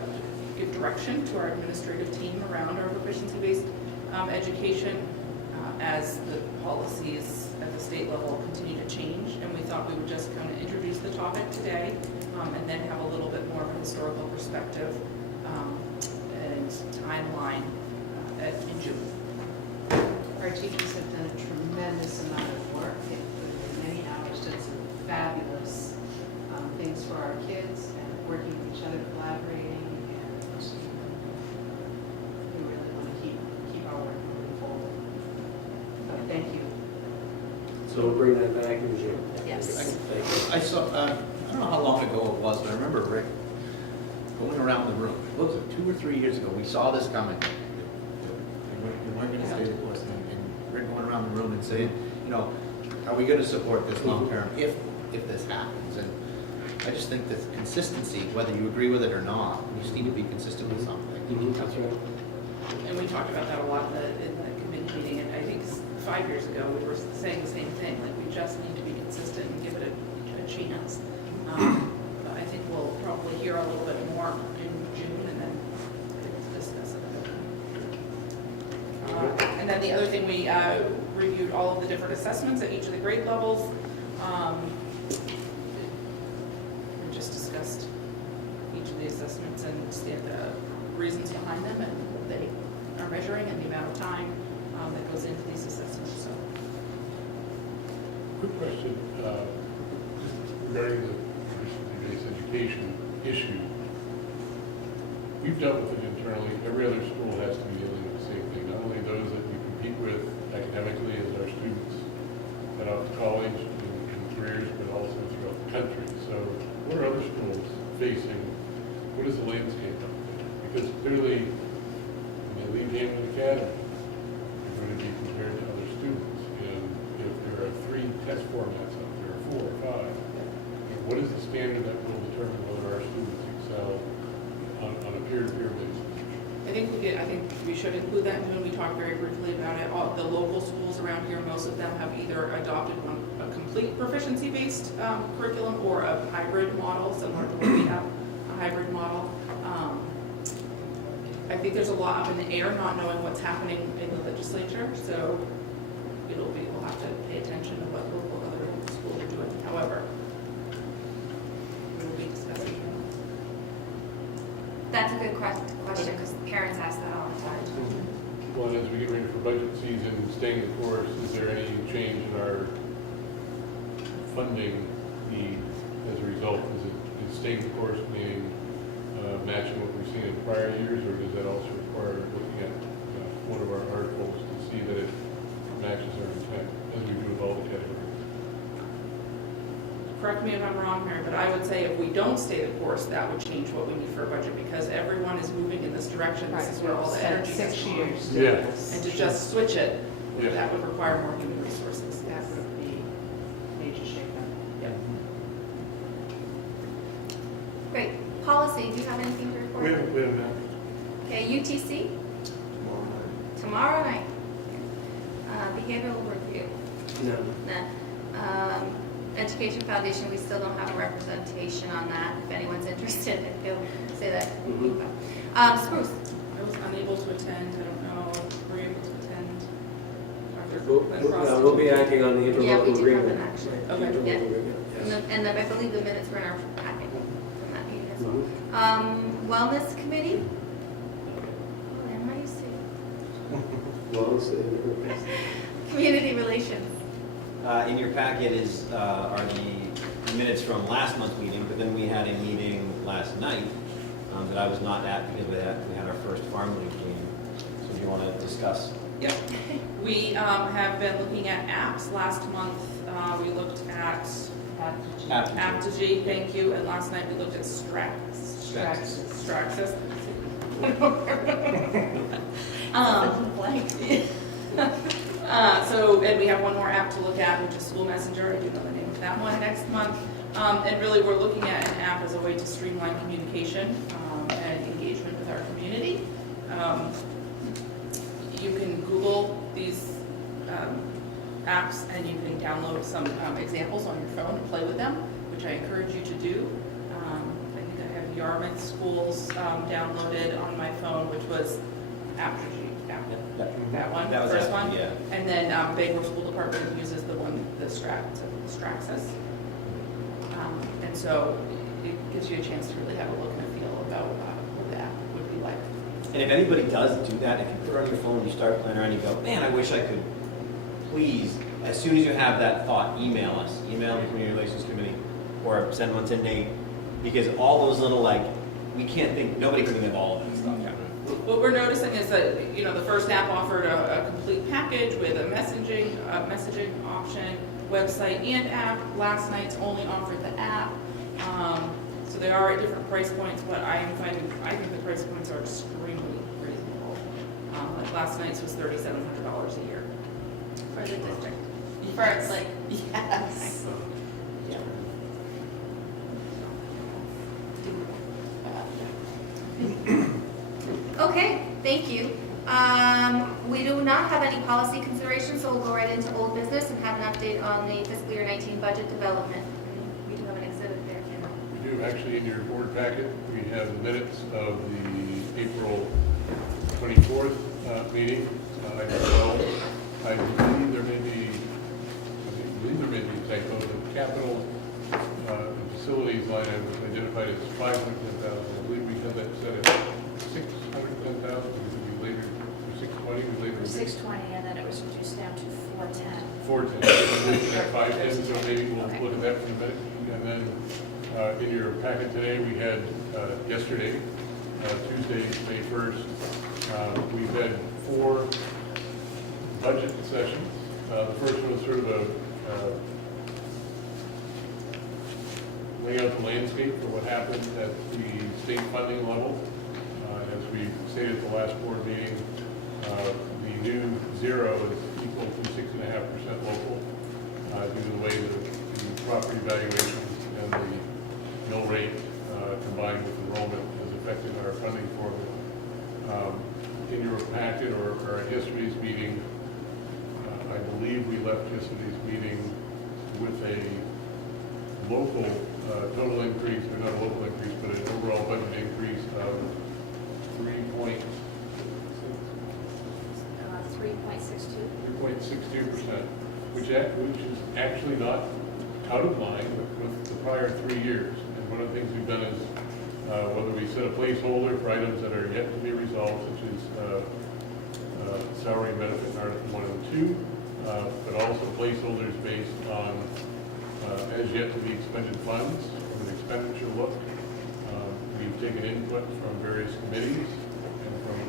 good direction to our administrative team around our proficiency-based education as the policies at the state level continue to change. And we thought we would just kind of introduce the topic today and then have a little bit more of a historical perspective and timeline in June. Our teachers have done a tremendous amount of work. They've put in many hours, done some fabulous things for our kids, and working with each other, collaborating, and we really want to keep our work moving forward. But thank you. So we'll bring that back in June. Yes. I saw, I don't know how long ago it was, but I remember Rick going around the room. What was it, 2 or 3 years ago? We saw this coming. We weren't going to stay the course. And Rick going around the room and saying, you know, are we going to support this long term if this happens? And I just think that consistency, whether you agree with it or not, you just need to be consistent with something. That's right. And we talked about that a lot in the committee meeting, and I think 5 years ago, we were saying the same thing, like we just need to be consistent and give it a chance. But I think we'll probably hear a little bit more in June and then discuss it. And then the other thing, we reviewed all of the different assessments at each of the grade levels. We just discussed each of the assessments and the reasons behind them and what they are measuring and the amount of time that goes into these assessments. So, Quick question, regarding the proficiency-based education issue. We've dealt with it internally. Every other school has to be dealing with the same thing. Not only those that we compete with academically as our students head out to college and careers, but also throughout the country. So what are other schools facing? What is the landscape out there? Because clearly, when they leave Hampton Academy, they're going to be compared to other students. And if there are 3 test formats out there, or 4 or 5, what is the standard that will determine whether our students excel on a peer-to-peer basis? I think we should include that when we talk very briefly about it. All the local schools around here, most of them have either adopted a complete proficiency-based curriculum or a hybrid model, similar to what we have, a hybrid model. I think there's a lot up in the air, not knowing what's happening in the legislature, so we'll have to pay attention to what local other schools are doing. However, we will be discussing. That's a good question, because parents ask that all the time. Well, as we get ready for budget season, staying the course, is there any change in our funding need as a result? Is staying the course meaning matching what we've seen in prior years, or does that also require looking at one of our articles to see that it matches our intent, as we do with all the categories? Correct me if I'm wrong here, but I would say if we don't stay the course, that would change what we need for a budget, because everyone is moving in this direction. This is where all the energy is 6 going. years. Yeah. And to just switch it, Yeah. that would require more human resources. That would be major shakeup. Yep. Great. Policy, do you have anything to report? We have that. Okay, UTC? Tomorrow night. Behavioral review. No. Nah. Education Foundation, we still don't have a representation on that. If anyone's interested, if you'll say that. Spruce. I was unable to attend. I don't know. Were you able to attend? We'll be acting on the Yeah, we interlocal do have agreement. an action. Okay. Interlocal Yeah. agreement, yes. And I believe the minutes were in our packet from that meeting as well. Mhm. Wellness Committee? Oh, am I saying? Well, it's, Community Relations. In your packet are the minutes from last month's meeting, but then we had a meeting last night that I was not at because we had our first farm league game. So do you want to discuss? Yep. We have been looking at apps. Last month, we looked at Aptigee, thank you. And last night, we looked at Straxis. And we have one more app to look at, which is School Messenger. I do know the name of that one next month. And really, we're looking at an app as a way to streamline communication and engagement with our community. You can Google these apps and you can download some examples on your phone and play with them, which I encourage you to do. I think I have Yarmouth Schools downloaded on my phone, which was Aptigee. That one, That was first Aptigee, one. yeah. And then Bangor School Department uses the one, the Straxis. And so it gives you a chance to really have a look and a feel about what the app would be like. And if anybody does do that, if you put it on your phone, you start playing around, you go, man, I wish I could, please, as soon as you have that thought, email us. Email the Community Relations Committee or send one to Nate. Because all those little, like, we can't think, nobody can think of all of that stuff. What we're noticing is that, the first app offered a complete package with a messaging option, website and app. Last night's only offered the app. So they are at different price points, but I think the price points are extremely reasonable. Like last night's was $3,700 a year. For the district. For it's like, Yes. Yeah. Okay, thank you. We do not have any policy considerations, so we'll go right into old business and have an update on the fiscal year 19 budget development. We do have an exhibit there, Kim. We do, actually, in your board packet, we have the minutes of the April 24th meeting, item 12. I believe there may be a typo. The capital facilities line item was identified as 510,000. I believe we had that set at 610,000. We later 620. We later 620, and then it was reduced down to 410. 410. At 510. So maybe we'll look at that for a minute. And then in your packet today, we had yesterday, Tuesday, May 1st. We've had 4 budget sessions. The first one was sort of a laying out the landscape for what happened at the state funding level. As we stated at the last board meeting, the new zero is equal to 6.5% local due to the way the property valuation and the mill rate combined with enrollment has affected our funding formula. In your packet or at yesterday's meeting, I believe we left yesterday's meeting with a local total increase, or not a local increase, but an overall budget increase of 3.62%, which is actually not out of line with the prior 3 years. And one of the things we've done is whether we set a placeholder for items that are yet to be resolved, such as salary and benefit in Article 1 and 2, but also placeholders based on as yet to be expended funds from an expenditure look. We've taken input from various committees and from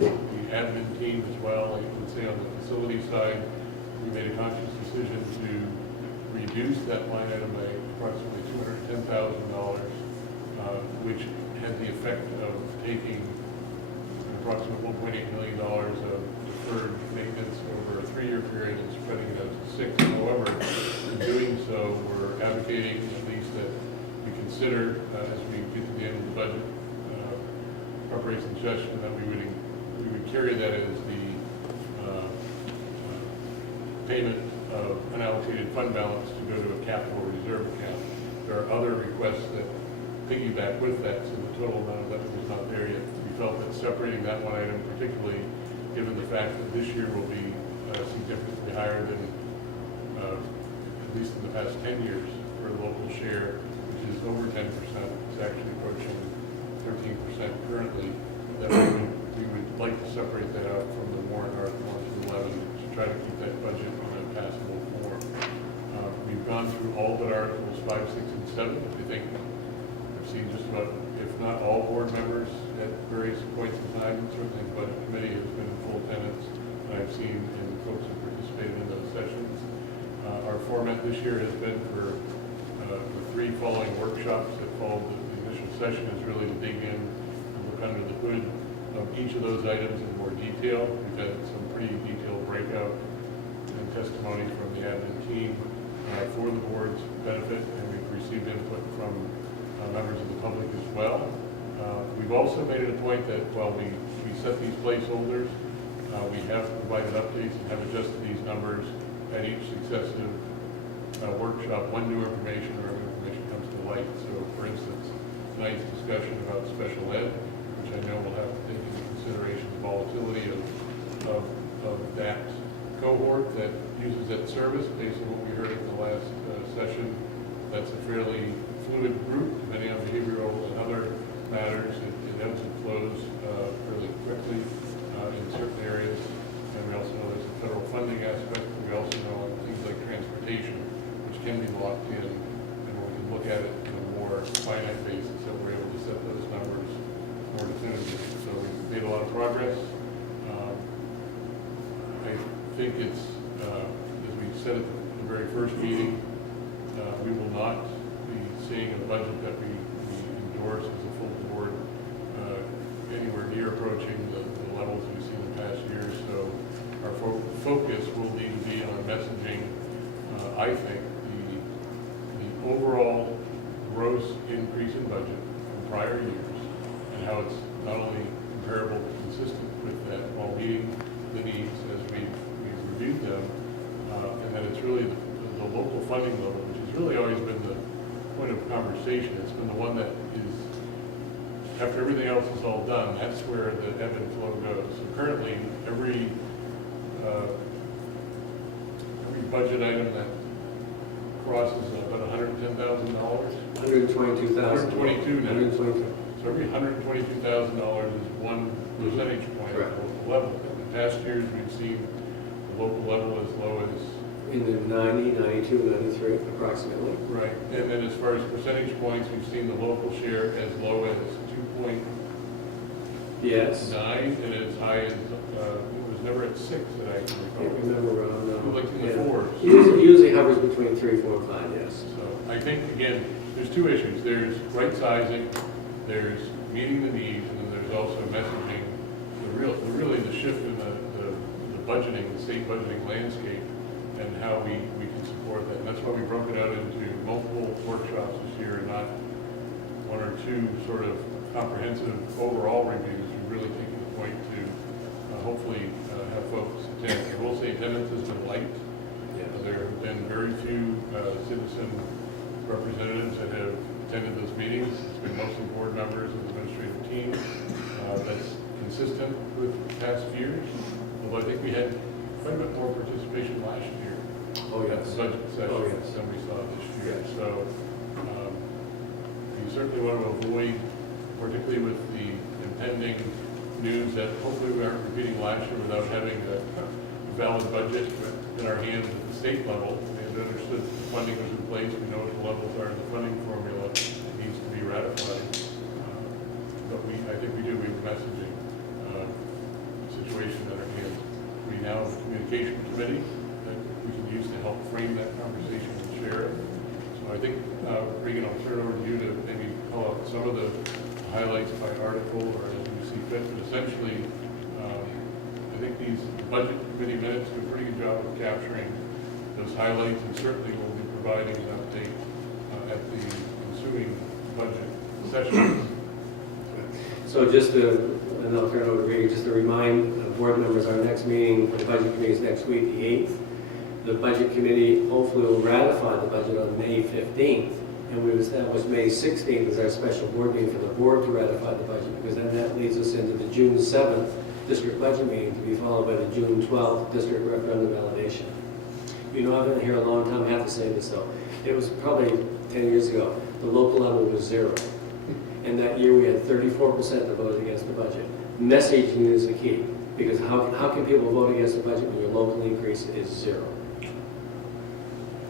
the admin team as well. I would say on the facility side, we made a conscious decision to reduce that line item by approximately $210,000, which had the effect of taking approximately $1.8 million of deferred maintenance over a 3-year period and spreading it out to 6. However, in doing so, we're advocating at least that we consider, as we get to the end of the budget preparation session, that we would carry that as the payment of unallocated fund balance to go to a capital reserve account. There are other requests that piggyback with that, so the total amount of that was not there yet. We felt that separating that one item, particularly given the fact that this year will be significantly higher than at least in the past 10 years for the local share, which is over 10%. It's actually approaching 13% currently. That we would like to separate that out from the warrant article 1 to 11 to try to keep that budget on a passable form. We've gone through all but Articles 5, 6, and 7. I think I've seen just about, if not all board members at various points in time. Certainly the budget committee has been in full attendance, and I've seen and folks who participated in those sessions. Our format this year has been for the 3 following workshops that followed the initial session is really to dig in and look under the hood of each of those items in more detail. We've had some pretty detailed breakout and testimony from the admin team for the board's benefit, and we've received input from members of the public as well. We've also made it a point that while we set these placeholders, we have provided updates and have adjusted these numbers at each successive workshop when new information or information comes to light. So, for instance, tonight's discussion about special ed, which I know will have to take into consideration the volatility of that cohort that uses that service based on what we heard in the last session. That's a fairly fluid group, depending on behavioral and other matters. It it ebbs and flows fairly quickly in certain areas. And we also know there's a federal funding aspect. We also know things like transportation, which can be locked in. And when we look at it on a more finite basis, that we're able to set those numbers more definitively. So we've made a lot of progress. I think it's, as we said at the very first meeting, we will not be seeing a budget that we endorse as a full board anywhere near approaching the levels we've seen in past years. So our focus will need to be on messaging, I think, the overall gross increase in budget from prior years and how it's not only comparable but consistent with that while meeting the needs as we've reviewed them, and that it's really the local funding level, which has really always been the point of conversation. It's been the one that is, after everything else is all done, that's where the ebb and flow goes. So currently, every budget item that crosses about $110,000. $122 now. 122. So every $122,000 is one percentage point at the local level. In past years, we've seen the local level as low as in the 90, 92, 93 approximately. Right, and then as far as percentage points, we've seen the local share as low as 2.9 Yes. and as high as, it was never at 6 that I can I recall. can't remember around now. Like in the 4s. Usually hovers between 3, 4, and 5, yes. So I think, again, there's two issues. There's right sizing, there's meeting the needs, and then there's also messaging. Really the shift in the budgeting, the state budgeting landscape, and how we can support that. And that's why we broke it out into multiple workshops this year and not one or two sort of comprehensive overall reviews. We've really taken the point to hopefully have folks attend. I will say attendance has been light. There have been very few citizen representatives that have attended those meetings. It's been mostly board members and the administrative team. That's consistent with past years, although I think we had quite a bit more participation last year. Oh, yes. At the budget session than we saw this year. So we certainly want to avoid, particularly with the impending news that hopefully we aren't repeating last year without having a valid budget in our hands at the state level. We had understood the funding was in place. We know what the levels are in the funding formula. It needs to be ratified. But I think we do. We have a messaging situation in our hands. We now have a communication committee that we can use to help frame that conversation and share it. So I think, Regan, I'll turn it over to you to maybe call out some of the highlights by article or as you see fit. But essentially, I think these budget committee minutes do a pretty good job of capturing those highlights, and certainly we'll be providing an update at the ensuing budget session. So just to, and I'll turn it over to Regan, just to remind board members, our next meeting for the budget committee is next week, the 8th. The budget committee hopefully will ratify the budget on May 15th, and we've established May 16th as our special board meeting for the board to ratify the budget, because then that leads us into the June 7th district budget meeting to be followed by the June 12th district referendum validation. You know, I've been here a long time, I have to say this though. It was probably 10 years ago, the local level was 0. And that year we had 34% that voted against the budget. Messaging is the key, because how can people vote against the budget when your local increase is 0?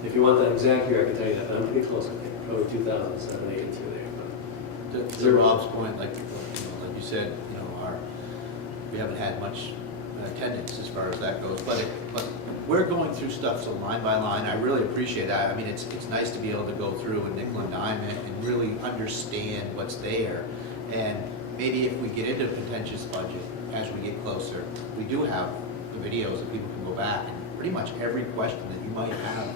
If you want that exact year, I can tell you that, but I'm pretty close, I think, probably 2007, 8, 2 there. But To Rob's point, like you said, we haven't had much attendance as far as that goes, but we're going through stuff so line by line. I really appreciate that. I mean, it's nice to be able to go through and nickel and dime it and really understand what's there. And maybe if we get into a contentious budget as we get closer, we do have the videos that people can go back, and pretty much every question that you might have,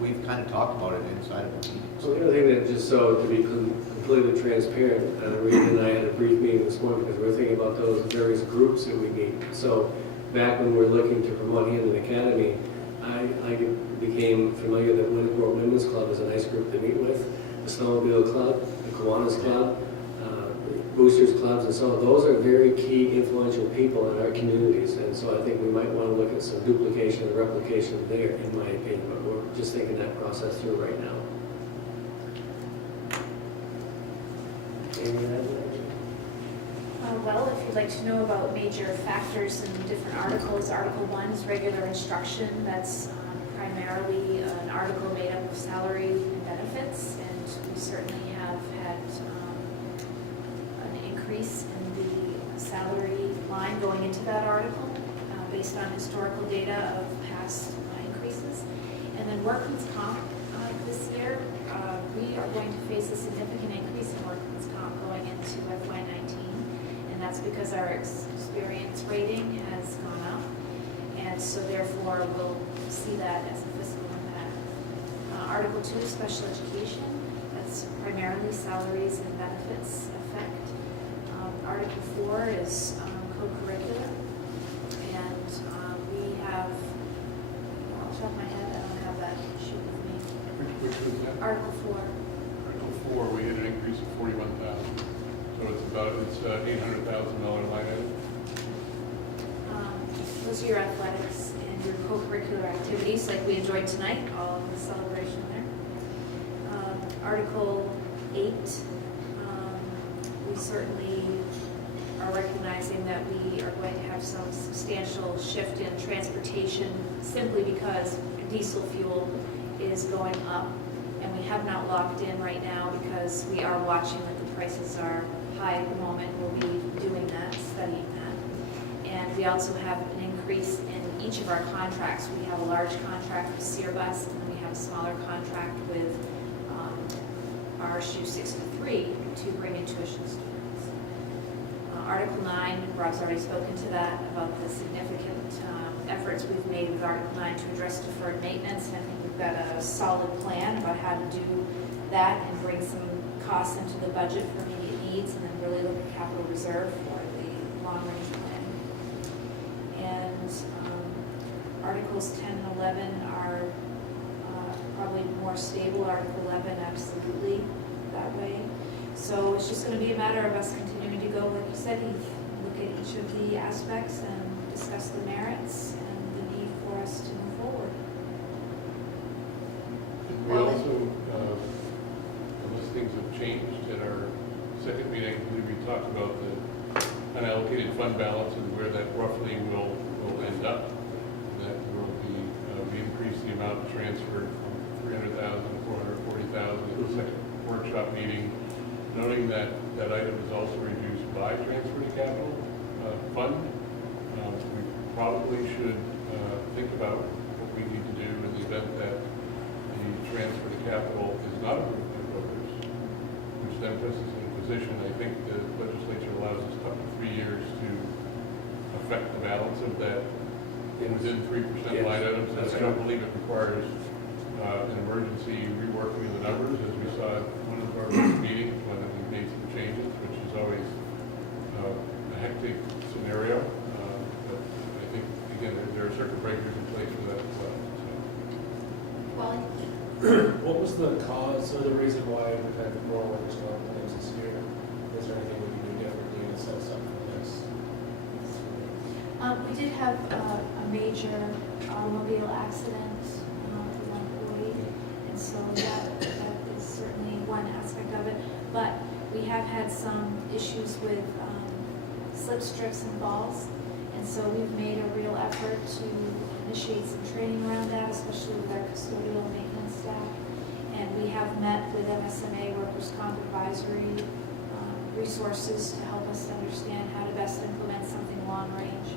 we've kind of talked about it inside of the meeting. So the other thing that, just so to be completely transparent, Reed and I had a brief meeting this morning because we're thinking about those various groups that we meet. So back when we're looking to promote Hampton Academy, I became familiar that Winterport Women's Club is a nice group to meet with, the Snowmobile Club, the Kiwanis Club, Boosters Clubs, and so those are very key influential people in our communities. And so I think we might want to look at some duplication and replication there, in my opinion, but we're just thinking that process through right now. well, if you'd like to know about major factors in different articles, Article 1 is regular instruction. That's primarily an article made up of salary and benefits, and we certainly have had an increase in the salary line going into that article based on historical data of past increases. And then workman's comp this year, we are going to face a significant increase in workman's comp going into FY19, and that's because our experience rating has gone up, and so therefore we'll see that as a fiscal impact. Article 2, special education, that's primarily salaries and benefits effect. Article 4 is co-curricular, and we have, off the top of my head, I don't have that sheet with me. Which was that? Article 4. Article 4, we had an increase of 41,000. So it's $800,000 line item. Those are your athletics and your co-curricular activities like we enjoyed tonight, all of the celebration there. Article 8, we certainly are recognizing that we are going to have some substantial shift in transportation simply because diesel fuel is going up, and we have not locked in right now because we are watching that the prices are high at the moment. We'll be doing that, studying that. And we also have an increase in each of our contracts. We have a large contract with Searbus, and then we have a smaller contract with RSU 63 to bring in tuition students. Article 9, Rob's already spoken to that, about the significant efforts we've made with Article 9 to address deferred maintenance, and I think we've got a solid plan about how to do that and bring some costs into the budget for immediate needs, and then really look at capital reserve for the long-range plan. And Articles 10 and 11 are probably more stable. Article 11, absolutely that way. So it's just going to be a matter of us continuing to go, like you said, Heath, look at each of the aspects and discuss the merits and the need for us to move forward. We also, unless things have changed at our second meeting, we talked about the unallocated fund balance and where that roughly will end up. That will be, we increased the amount transferred from 300,000 to 440,000 at the second workshop meeting, noting that that item is also reduced by transfer to capital fund. We probably should think about what we need to do in the event that the transfer to capital is not approved by voters, which then puts us in a position, I think the legislature allows us up to 3 years to affect the balance of that within 3% line items. And I don't believe it requires an emergency reworking of the numbers, as we saw at one of our meetings when we made some changes, which is always a hectic scenario. But I think, again, there are circuit breakers in place for that as well. Wally? What was the cause or the reason why we've had more workers' comp claims this year? Is there anything we can do differently to set us up for this? We did have a major automobile accident with one employee, and so that is certainly one aspect of it. But we have had some issues with slip strips and falls, and so we've made a real effort to initiate some training around that, especially with our custodial maintenance staff. And we have met with MSMA Workers' Comp Advisory resources to help us understand how to best implement something long range.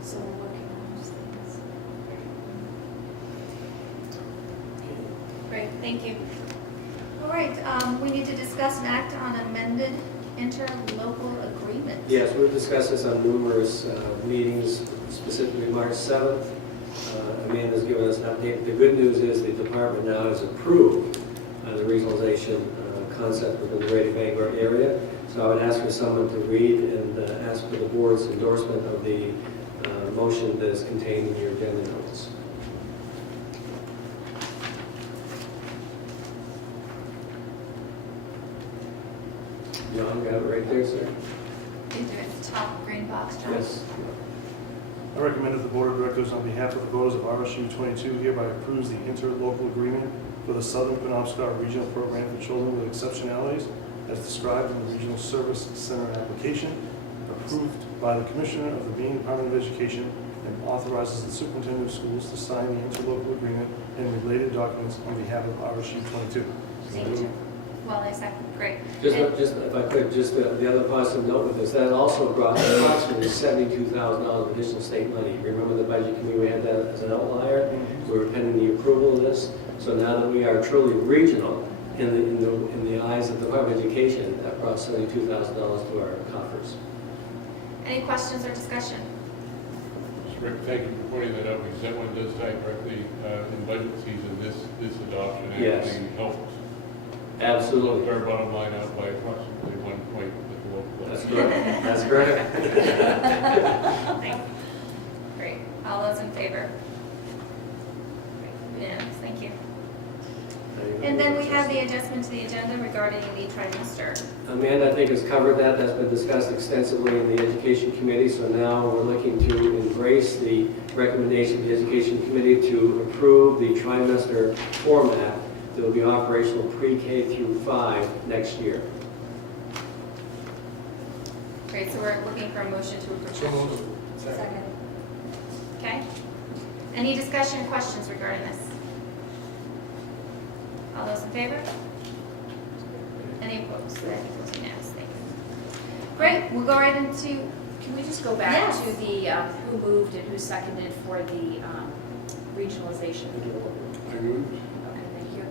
So we're working on those things. Great, thank you. All right, we need to discuss and act on amended interlocal agreement. Yes, we've discussed this on numerous meetings, specifically March 7th. Amanda's given us an update. The good news is the department now has approved the regionalization concept within the Greater Bangor area. So I would ask for someone to read and ask for the board's endorsement of the motion that is contained in your agenda notes. John, got it right there, sir? Into its top green box, John. Yes. I recommend that the Board of Directors, on behalf of the voters of RSU 22, hereby approves the interlocal agreement for the Southern Penobscot Regional Program for Children with Exceptionalities, as described in the Regional Service Center application. approved by the Commissioner of the Maine Department of Education and authorizes the Superintendent of Schools to sign the interlocal agreement and related documents on behalf of RSU 22. Thank you. Well, I second, great. Just, And- just if I could, just the other positive note with this, that also brought approximately $72,000 of additional state money. Remember the budget committee, we had that as an outlier? We were pending the approval of this. So now that we are truly regional in the eyes of the Department of Education, that brought $72,000 to our coffers. Any questions or discussion? Rick, thank you for pointing that out, because that one does tie directly in budget season, this adoption Yes. actually helps. Absolutely. Our bottom line out by approximately 1 point at the local level. That's correct. That's correct. Thanks. Great. All those in favor? Unanimous, thank you. And then we have the adjustment to the agenda regarding the trimester. Amanda, I think, has covered that. That's been discussed extensively in the Education Committee. So now we're looking to embrace the recommendation of the Education Committee to approve the trimester format that will be operational pre-K through 5 next year. Great, so we're looking for a motion to approve. Second. Okay. Any discussion or questions regarding this? All those in favor? Any opposed? That equals unanimous. Thank you. Great, we'll go right into, Can we just go back Yes. to the who moved and who seconded for the regionalization? I moved. Okay, thank you.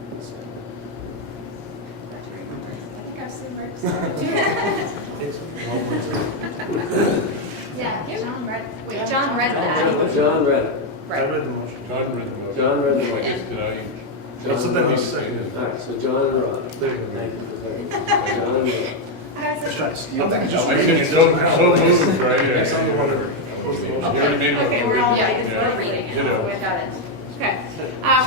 I think I've seen Rick's. yeah, John read, wait, John read that. John read it. I read the motion. John read the motion. John read the So I motion. guess did I? That's what that means, second. All right, so John and Rod. There you go. Thank you for that. John and Rod. I'm thinking just I reading said it. so moved, right? Next time, whatever. You already made one. Okay, we're all Yeah, right. we're reading it. You know. We got it. Okay.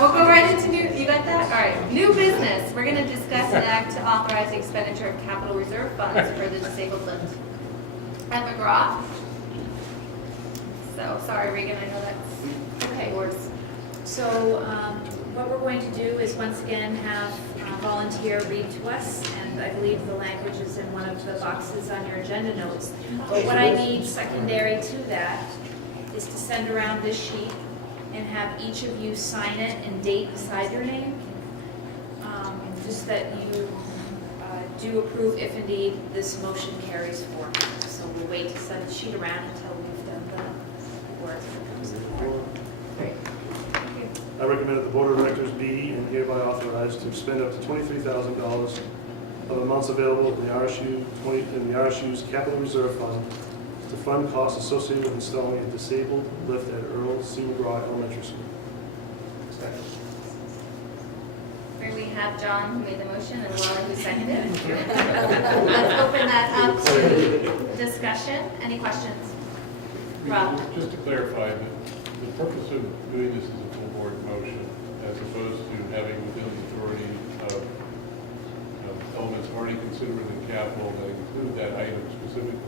We'll go right into new, you got that? All right. New business. We're going to discuss an act to authorize the expenditure of capital reserve funds for the disabled lift. At McGraw. So, sorry, Regan, I know that's Okay. yours. So what we're going to do is once again have a volunteer read to us, and I believe the language is in one of the boxes on your agenda notes. But what I need secondary to that is to send around this sheet and have each of you sign it and date beside your name. Just that you do approve if indeed this motion carries forward. So we'll wait to send the sheet around until we've done the work that comes to the board. I recommend that the Board of Directors be and hereby authorized to spend up to $23,000 of amounts available in the RSU's Capital Reserve Fund to fund costs associated with installing a disabled lift at Earl C. McGraw Elementary School. Here we have John who made the motion and Laura who seconded it. Let's open that up to discussion. Any questions? Rob? Just to clarify, the purpose of doing this is a full board motion, as opposed to having within the authority of elements already considered in capital that include that item specifically.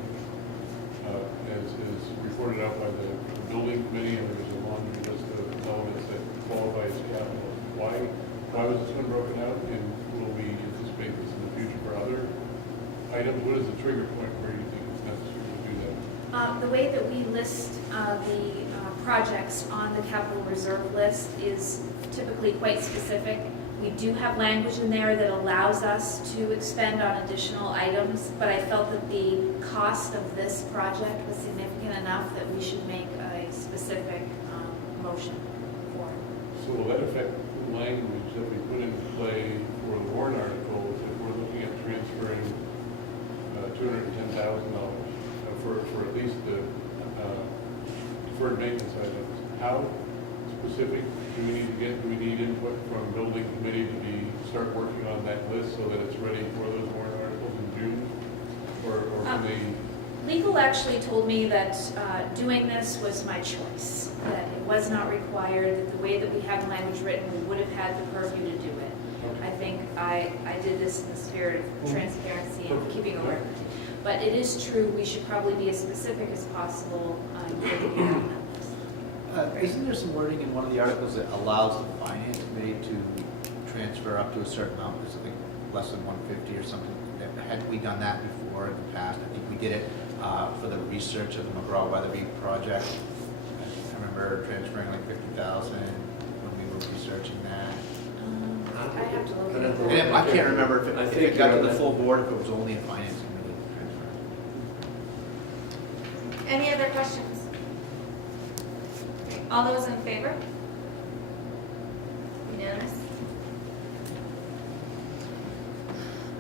As is reported out by the building committee, and there's a laundry list of elements that qualify as capital. Why was this one broken out, and will we anticipate this in the future for other items? What is the trigger point where you think it's necessary to do that? The way that we list the projects on the capital reserve list is typically quite specific. We do have language in there that allows us to expend on additional items, but I felt that the cost of this project was significant enough that we should make a specific motion for it. So will that affect the language that we put into play for the warrant articles if we're looking at transferring $210,000 for at least the deferred maintenance items? How specific do we need to get? Do we need input from building committee to start working on that list so that it's ready for those warrant articles in June? Or can they? Legal actually told me that doing this was my choice, that it was not required, that the way that we have the language written, we would have had the purview to do it. I think I did this in the spirit of transparency and keeping a record. But it is true, we should probably be as specific as possible in getting it on that list. Isn't there some wording in one of the articles that allows the finance committee to transfer up to a certain amount, there's something less than 150 or something? Had we done that before in the past? I think we did it for the research of the McGraw Weatherby project. I remember transferring like 50,000 when we were researching that. I have to look at And it. I can't remember if I it think got to you're the right. full board, if it was only a financing related transfer. Any other questions? All those in favor? Unanimous?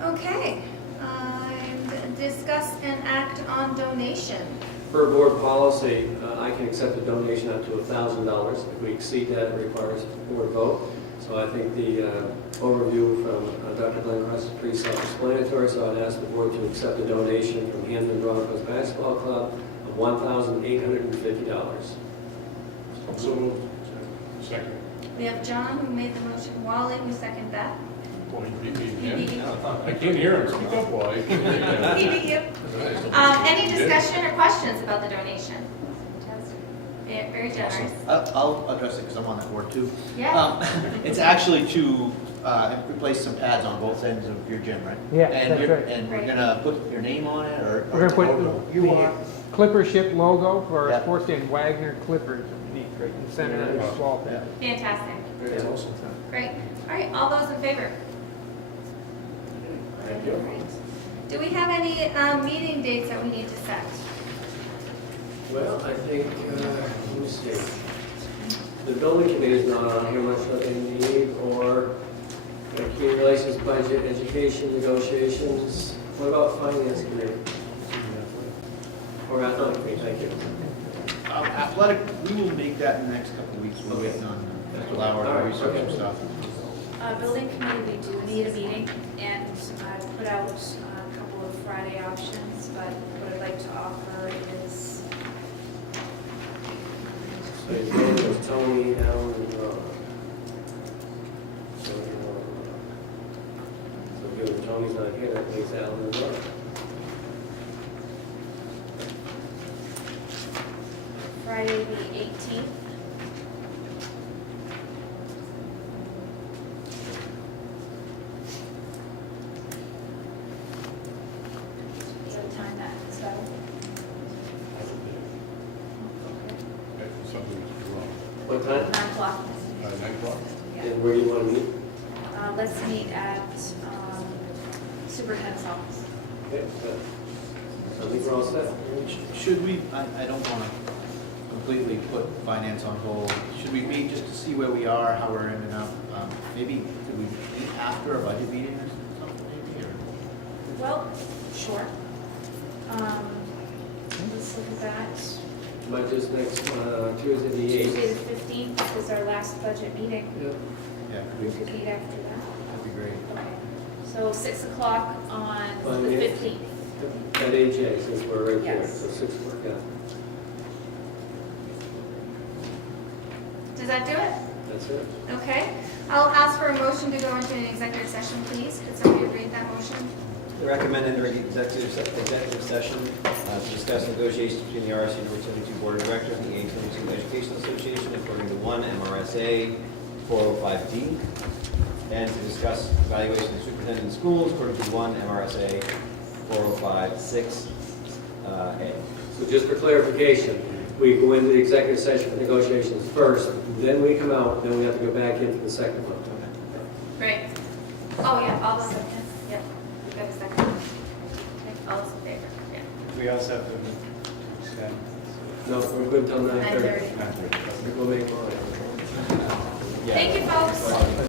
Okay, and discuss and act on donation. Per board policy, I can accept a donation up to $1,000. If we exceed that, it requires a board vote. So I think the overview from Dr. Glencross is pretty self-explanatory, so I'd ask the board to accept a donation from Hampton Broncos Basketball Club of $1,850. So moved. Second. We have John who made the motion, Wally who seconded that. Point He again. beat you. I can't hear him. Speak up, Wally. He beat you. Any discussion or questions about the donation? Very generous. I'll address it because I'm on that board too. Yeah. It's actually to replace some pads on both ends of your gym, right? Yeah, And that's you're- right. And we're Right. gonna put your name on it, or? We're gonna put the Clipper Ship logo for our Yeah. sports day, and Wagner Clippers underneath, right in the center of the wall. Fantastic. Very awesome. Great. All right, all those in favor? Thank you. All right. Do we have any meeting dates that we need to set? Well, I think, let me see. The building committee is not on here much what they need, or community license budget, education negotiations. What about finance committee? Or athletic committee, thank you. Athletic, we will make that in the next couple of weeks. We're waiting on Mr. Lauer All right, to research okay. some stuff. Building committee, we do need a meeting, and I put out a couple of Friday options, but what I'd like to offer is, So your name was Tony, Alan, and Ron. So given Tony's not here, that makes Alan and Ron. Friday the 18th. Is there a time that is better? Something was wrong. What time? 9 o'clock. 9 o'clock? And where do you want to meet? Let's meet at superintendent's office. Okay, good. I think we're all set. Should we, I don't want to completely put finance on hold. Should we meet just to see where we are, how we're ending up? Maybe, could we meet after a budget meeting or something maybe, or? Well, sure. Let's look at that. Budget's next Tuesday, the 8th. Tuesday the 15th is our last budget meeting. Yep. Yeah, We could meet after that. that'd be great. Okay. So 6 o'clock on the Finance. 15th. At AJ, since we're right there, Yes. so 6 o'clock, yeah. Does that do it? That's it. Okay. I'll ask for a motion to go into an executive session, please. Could somebody read that motion? Recommend entering executive session to discuss negotiations between the RSU number 72 Board of Directors and the A22 Education Association according to 1 MRSA 405D, and to discuss evaluation of superintendent in schools according to 1 MRSA 405-6A. So just for clarification, we go into the executive session for negotiations first, then we come out, then we have to go back into the second one. Great. Oh, yeah, all those in favor? Yep. We've got a second. Okay, all those in favor? Yeah. We also have to extend. No, we're good till 9:30. 9:30. We'll make more. Thank you, folks.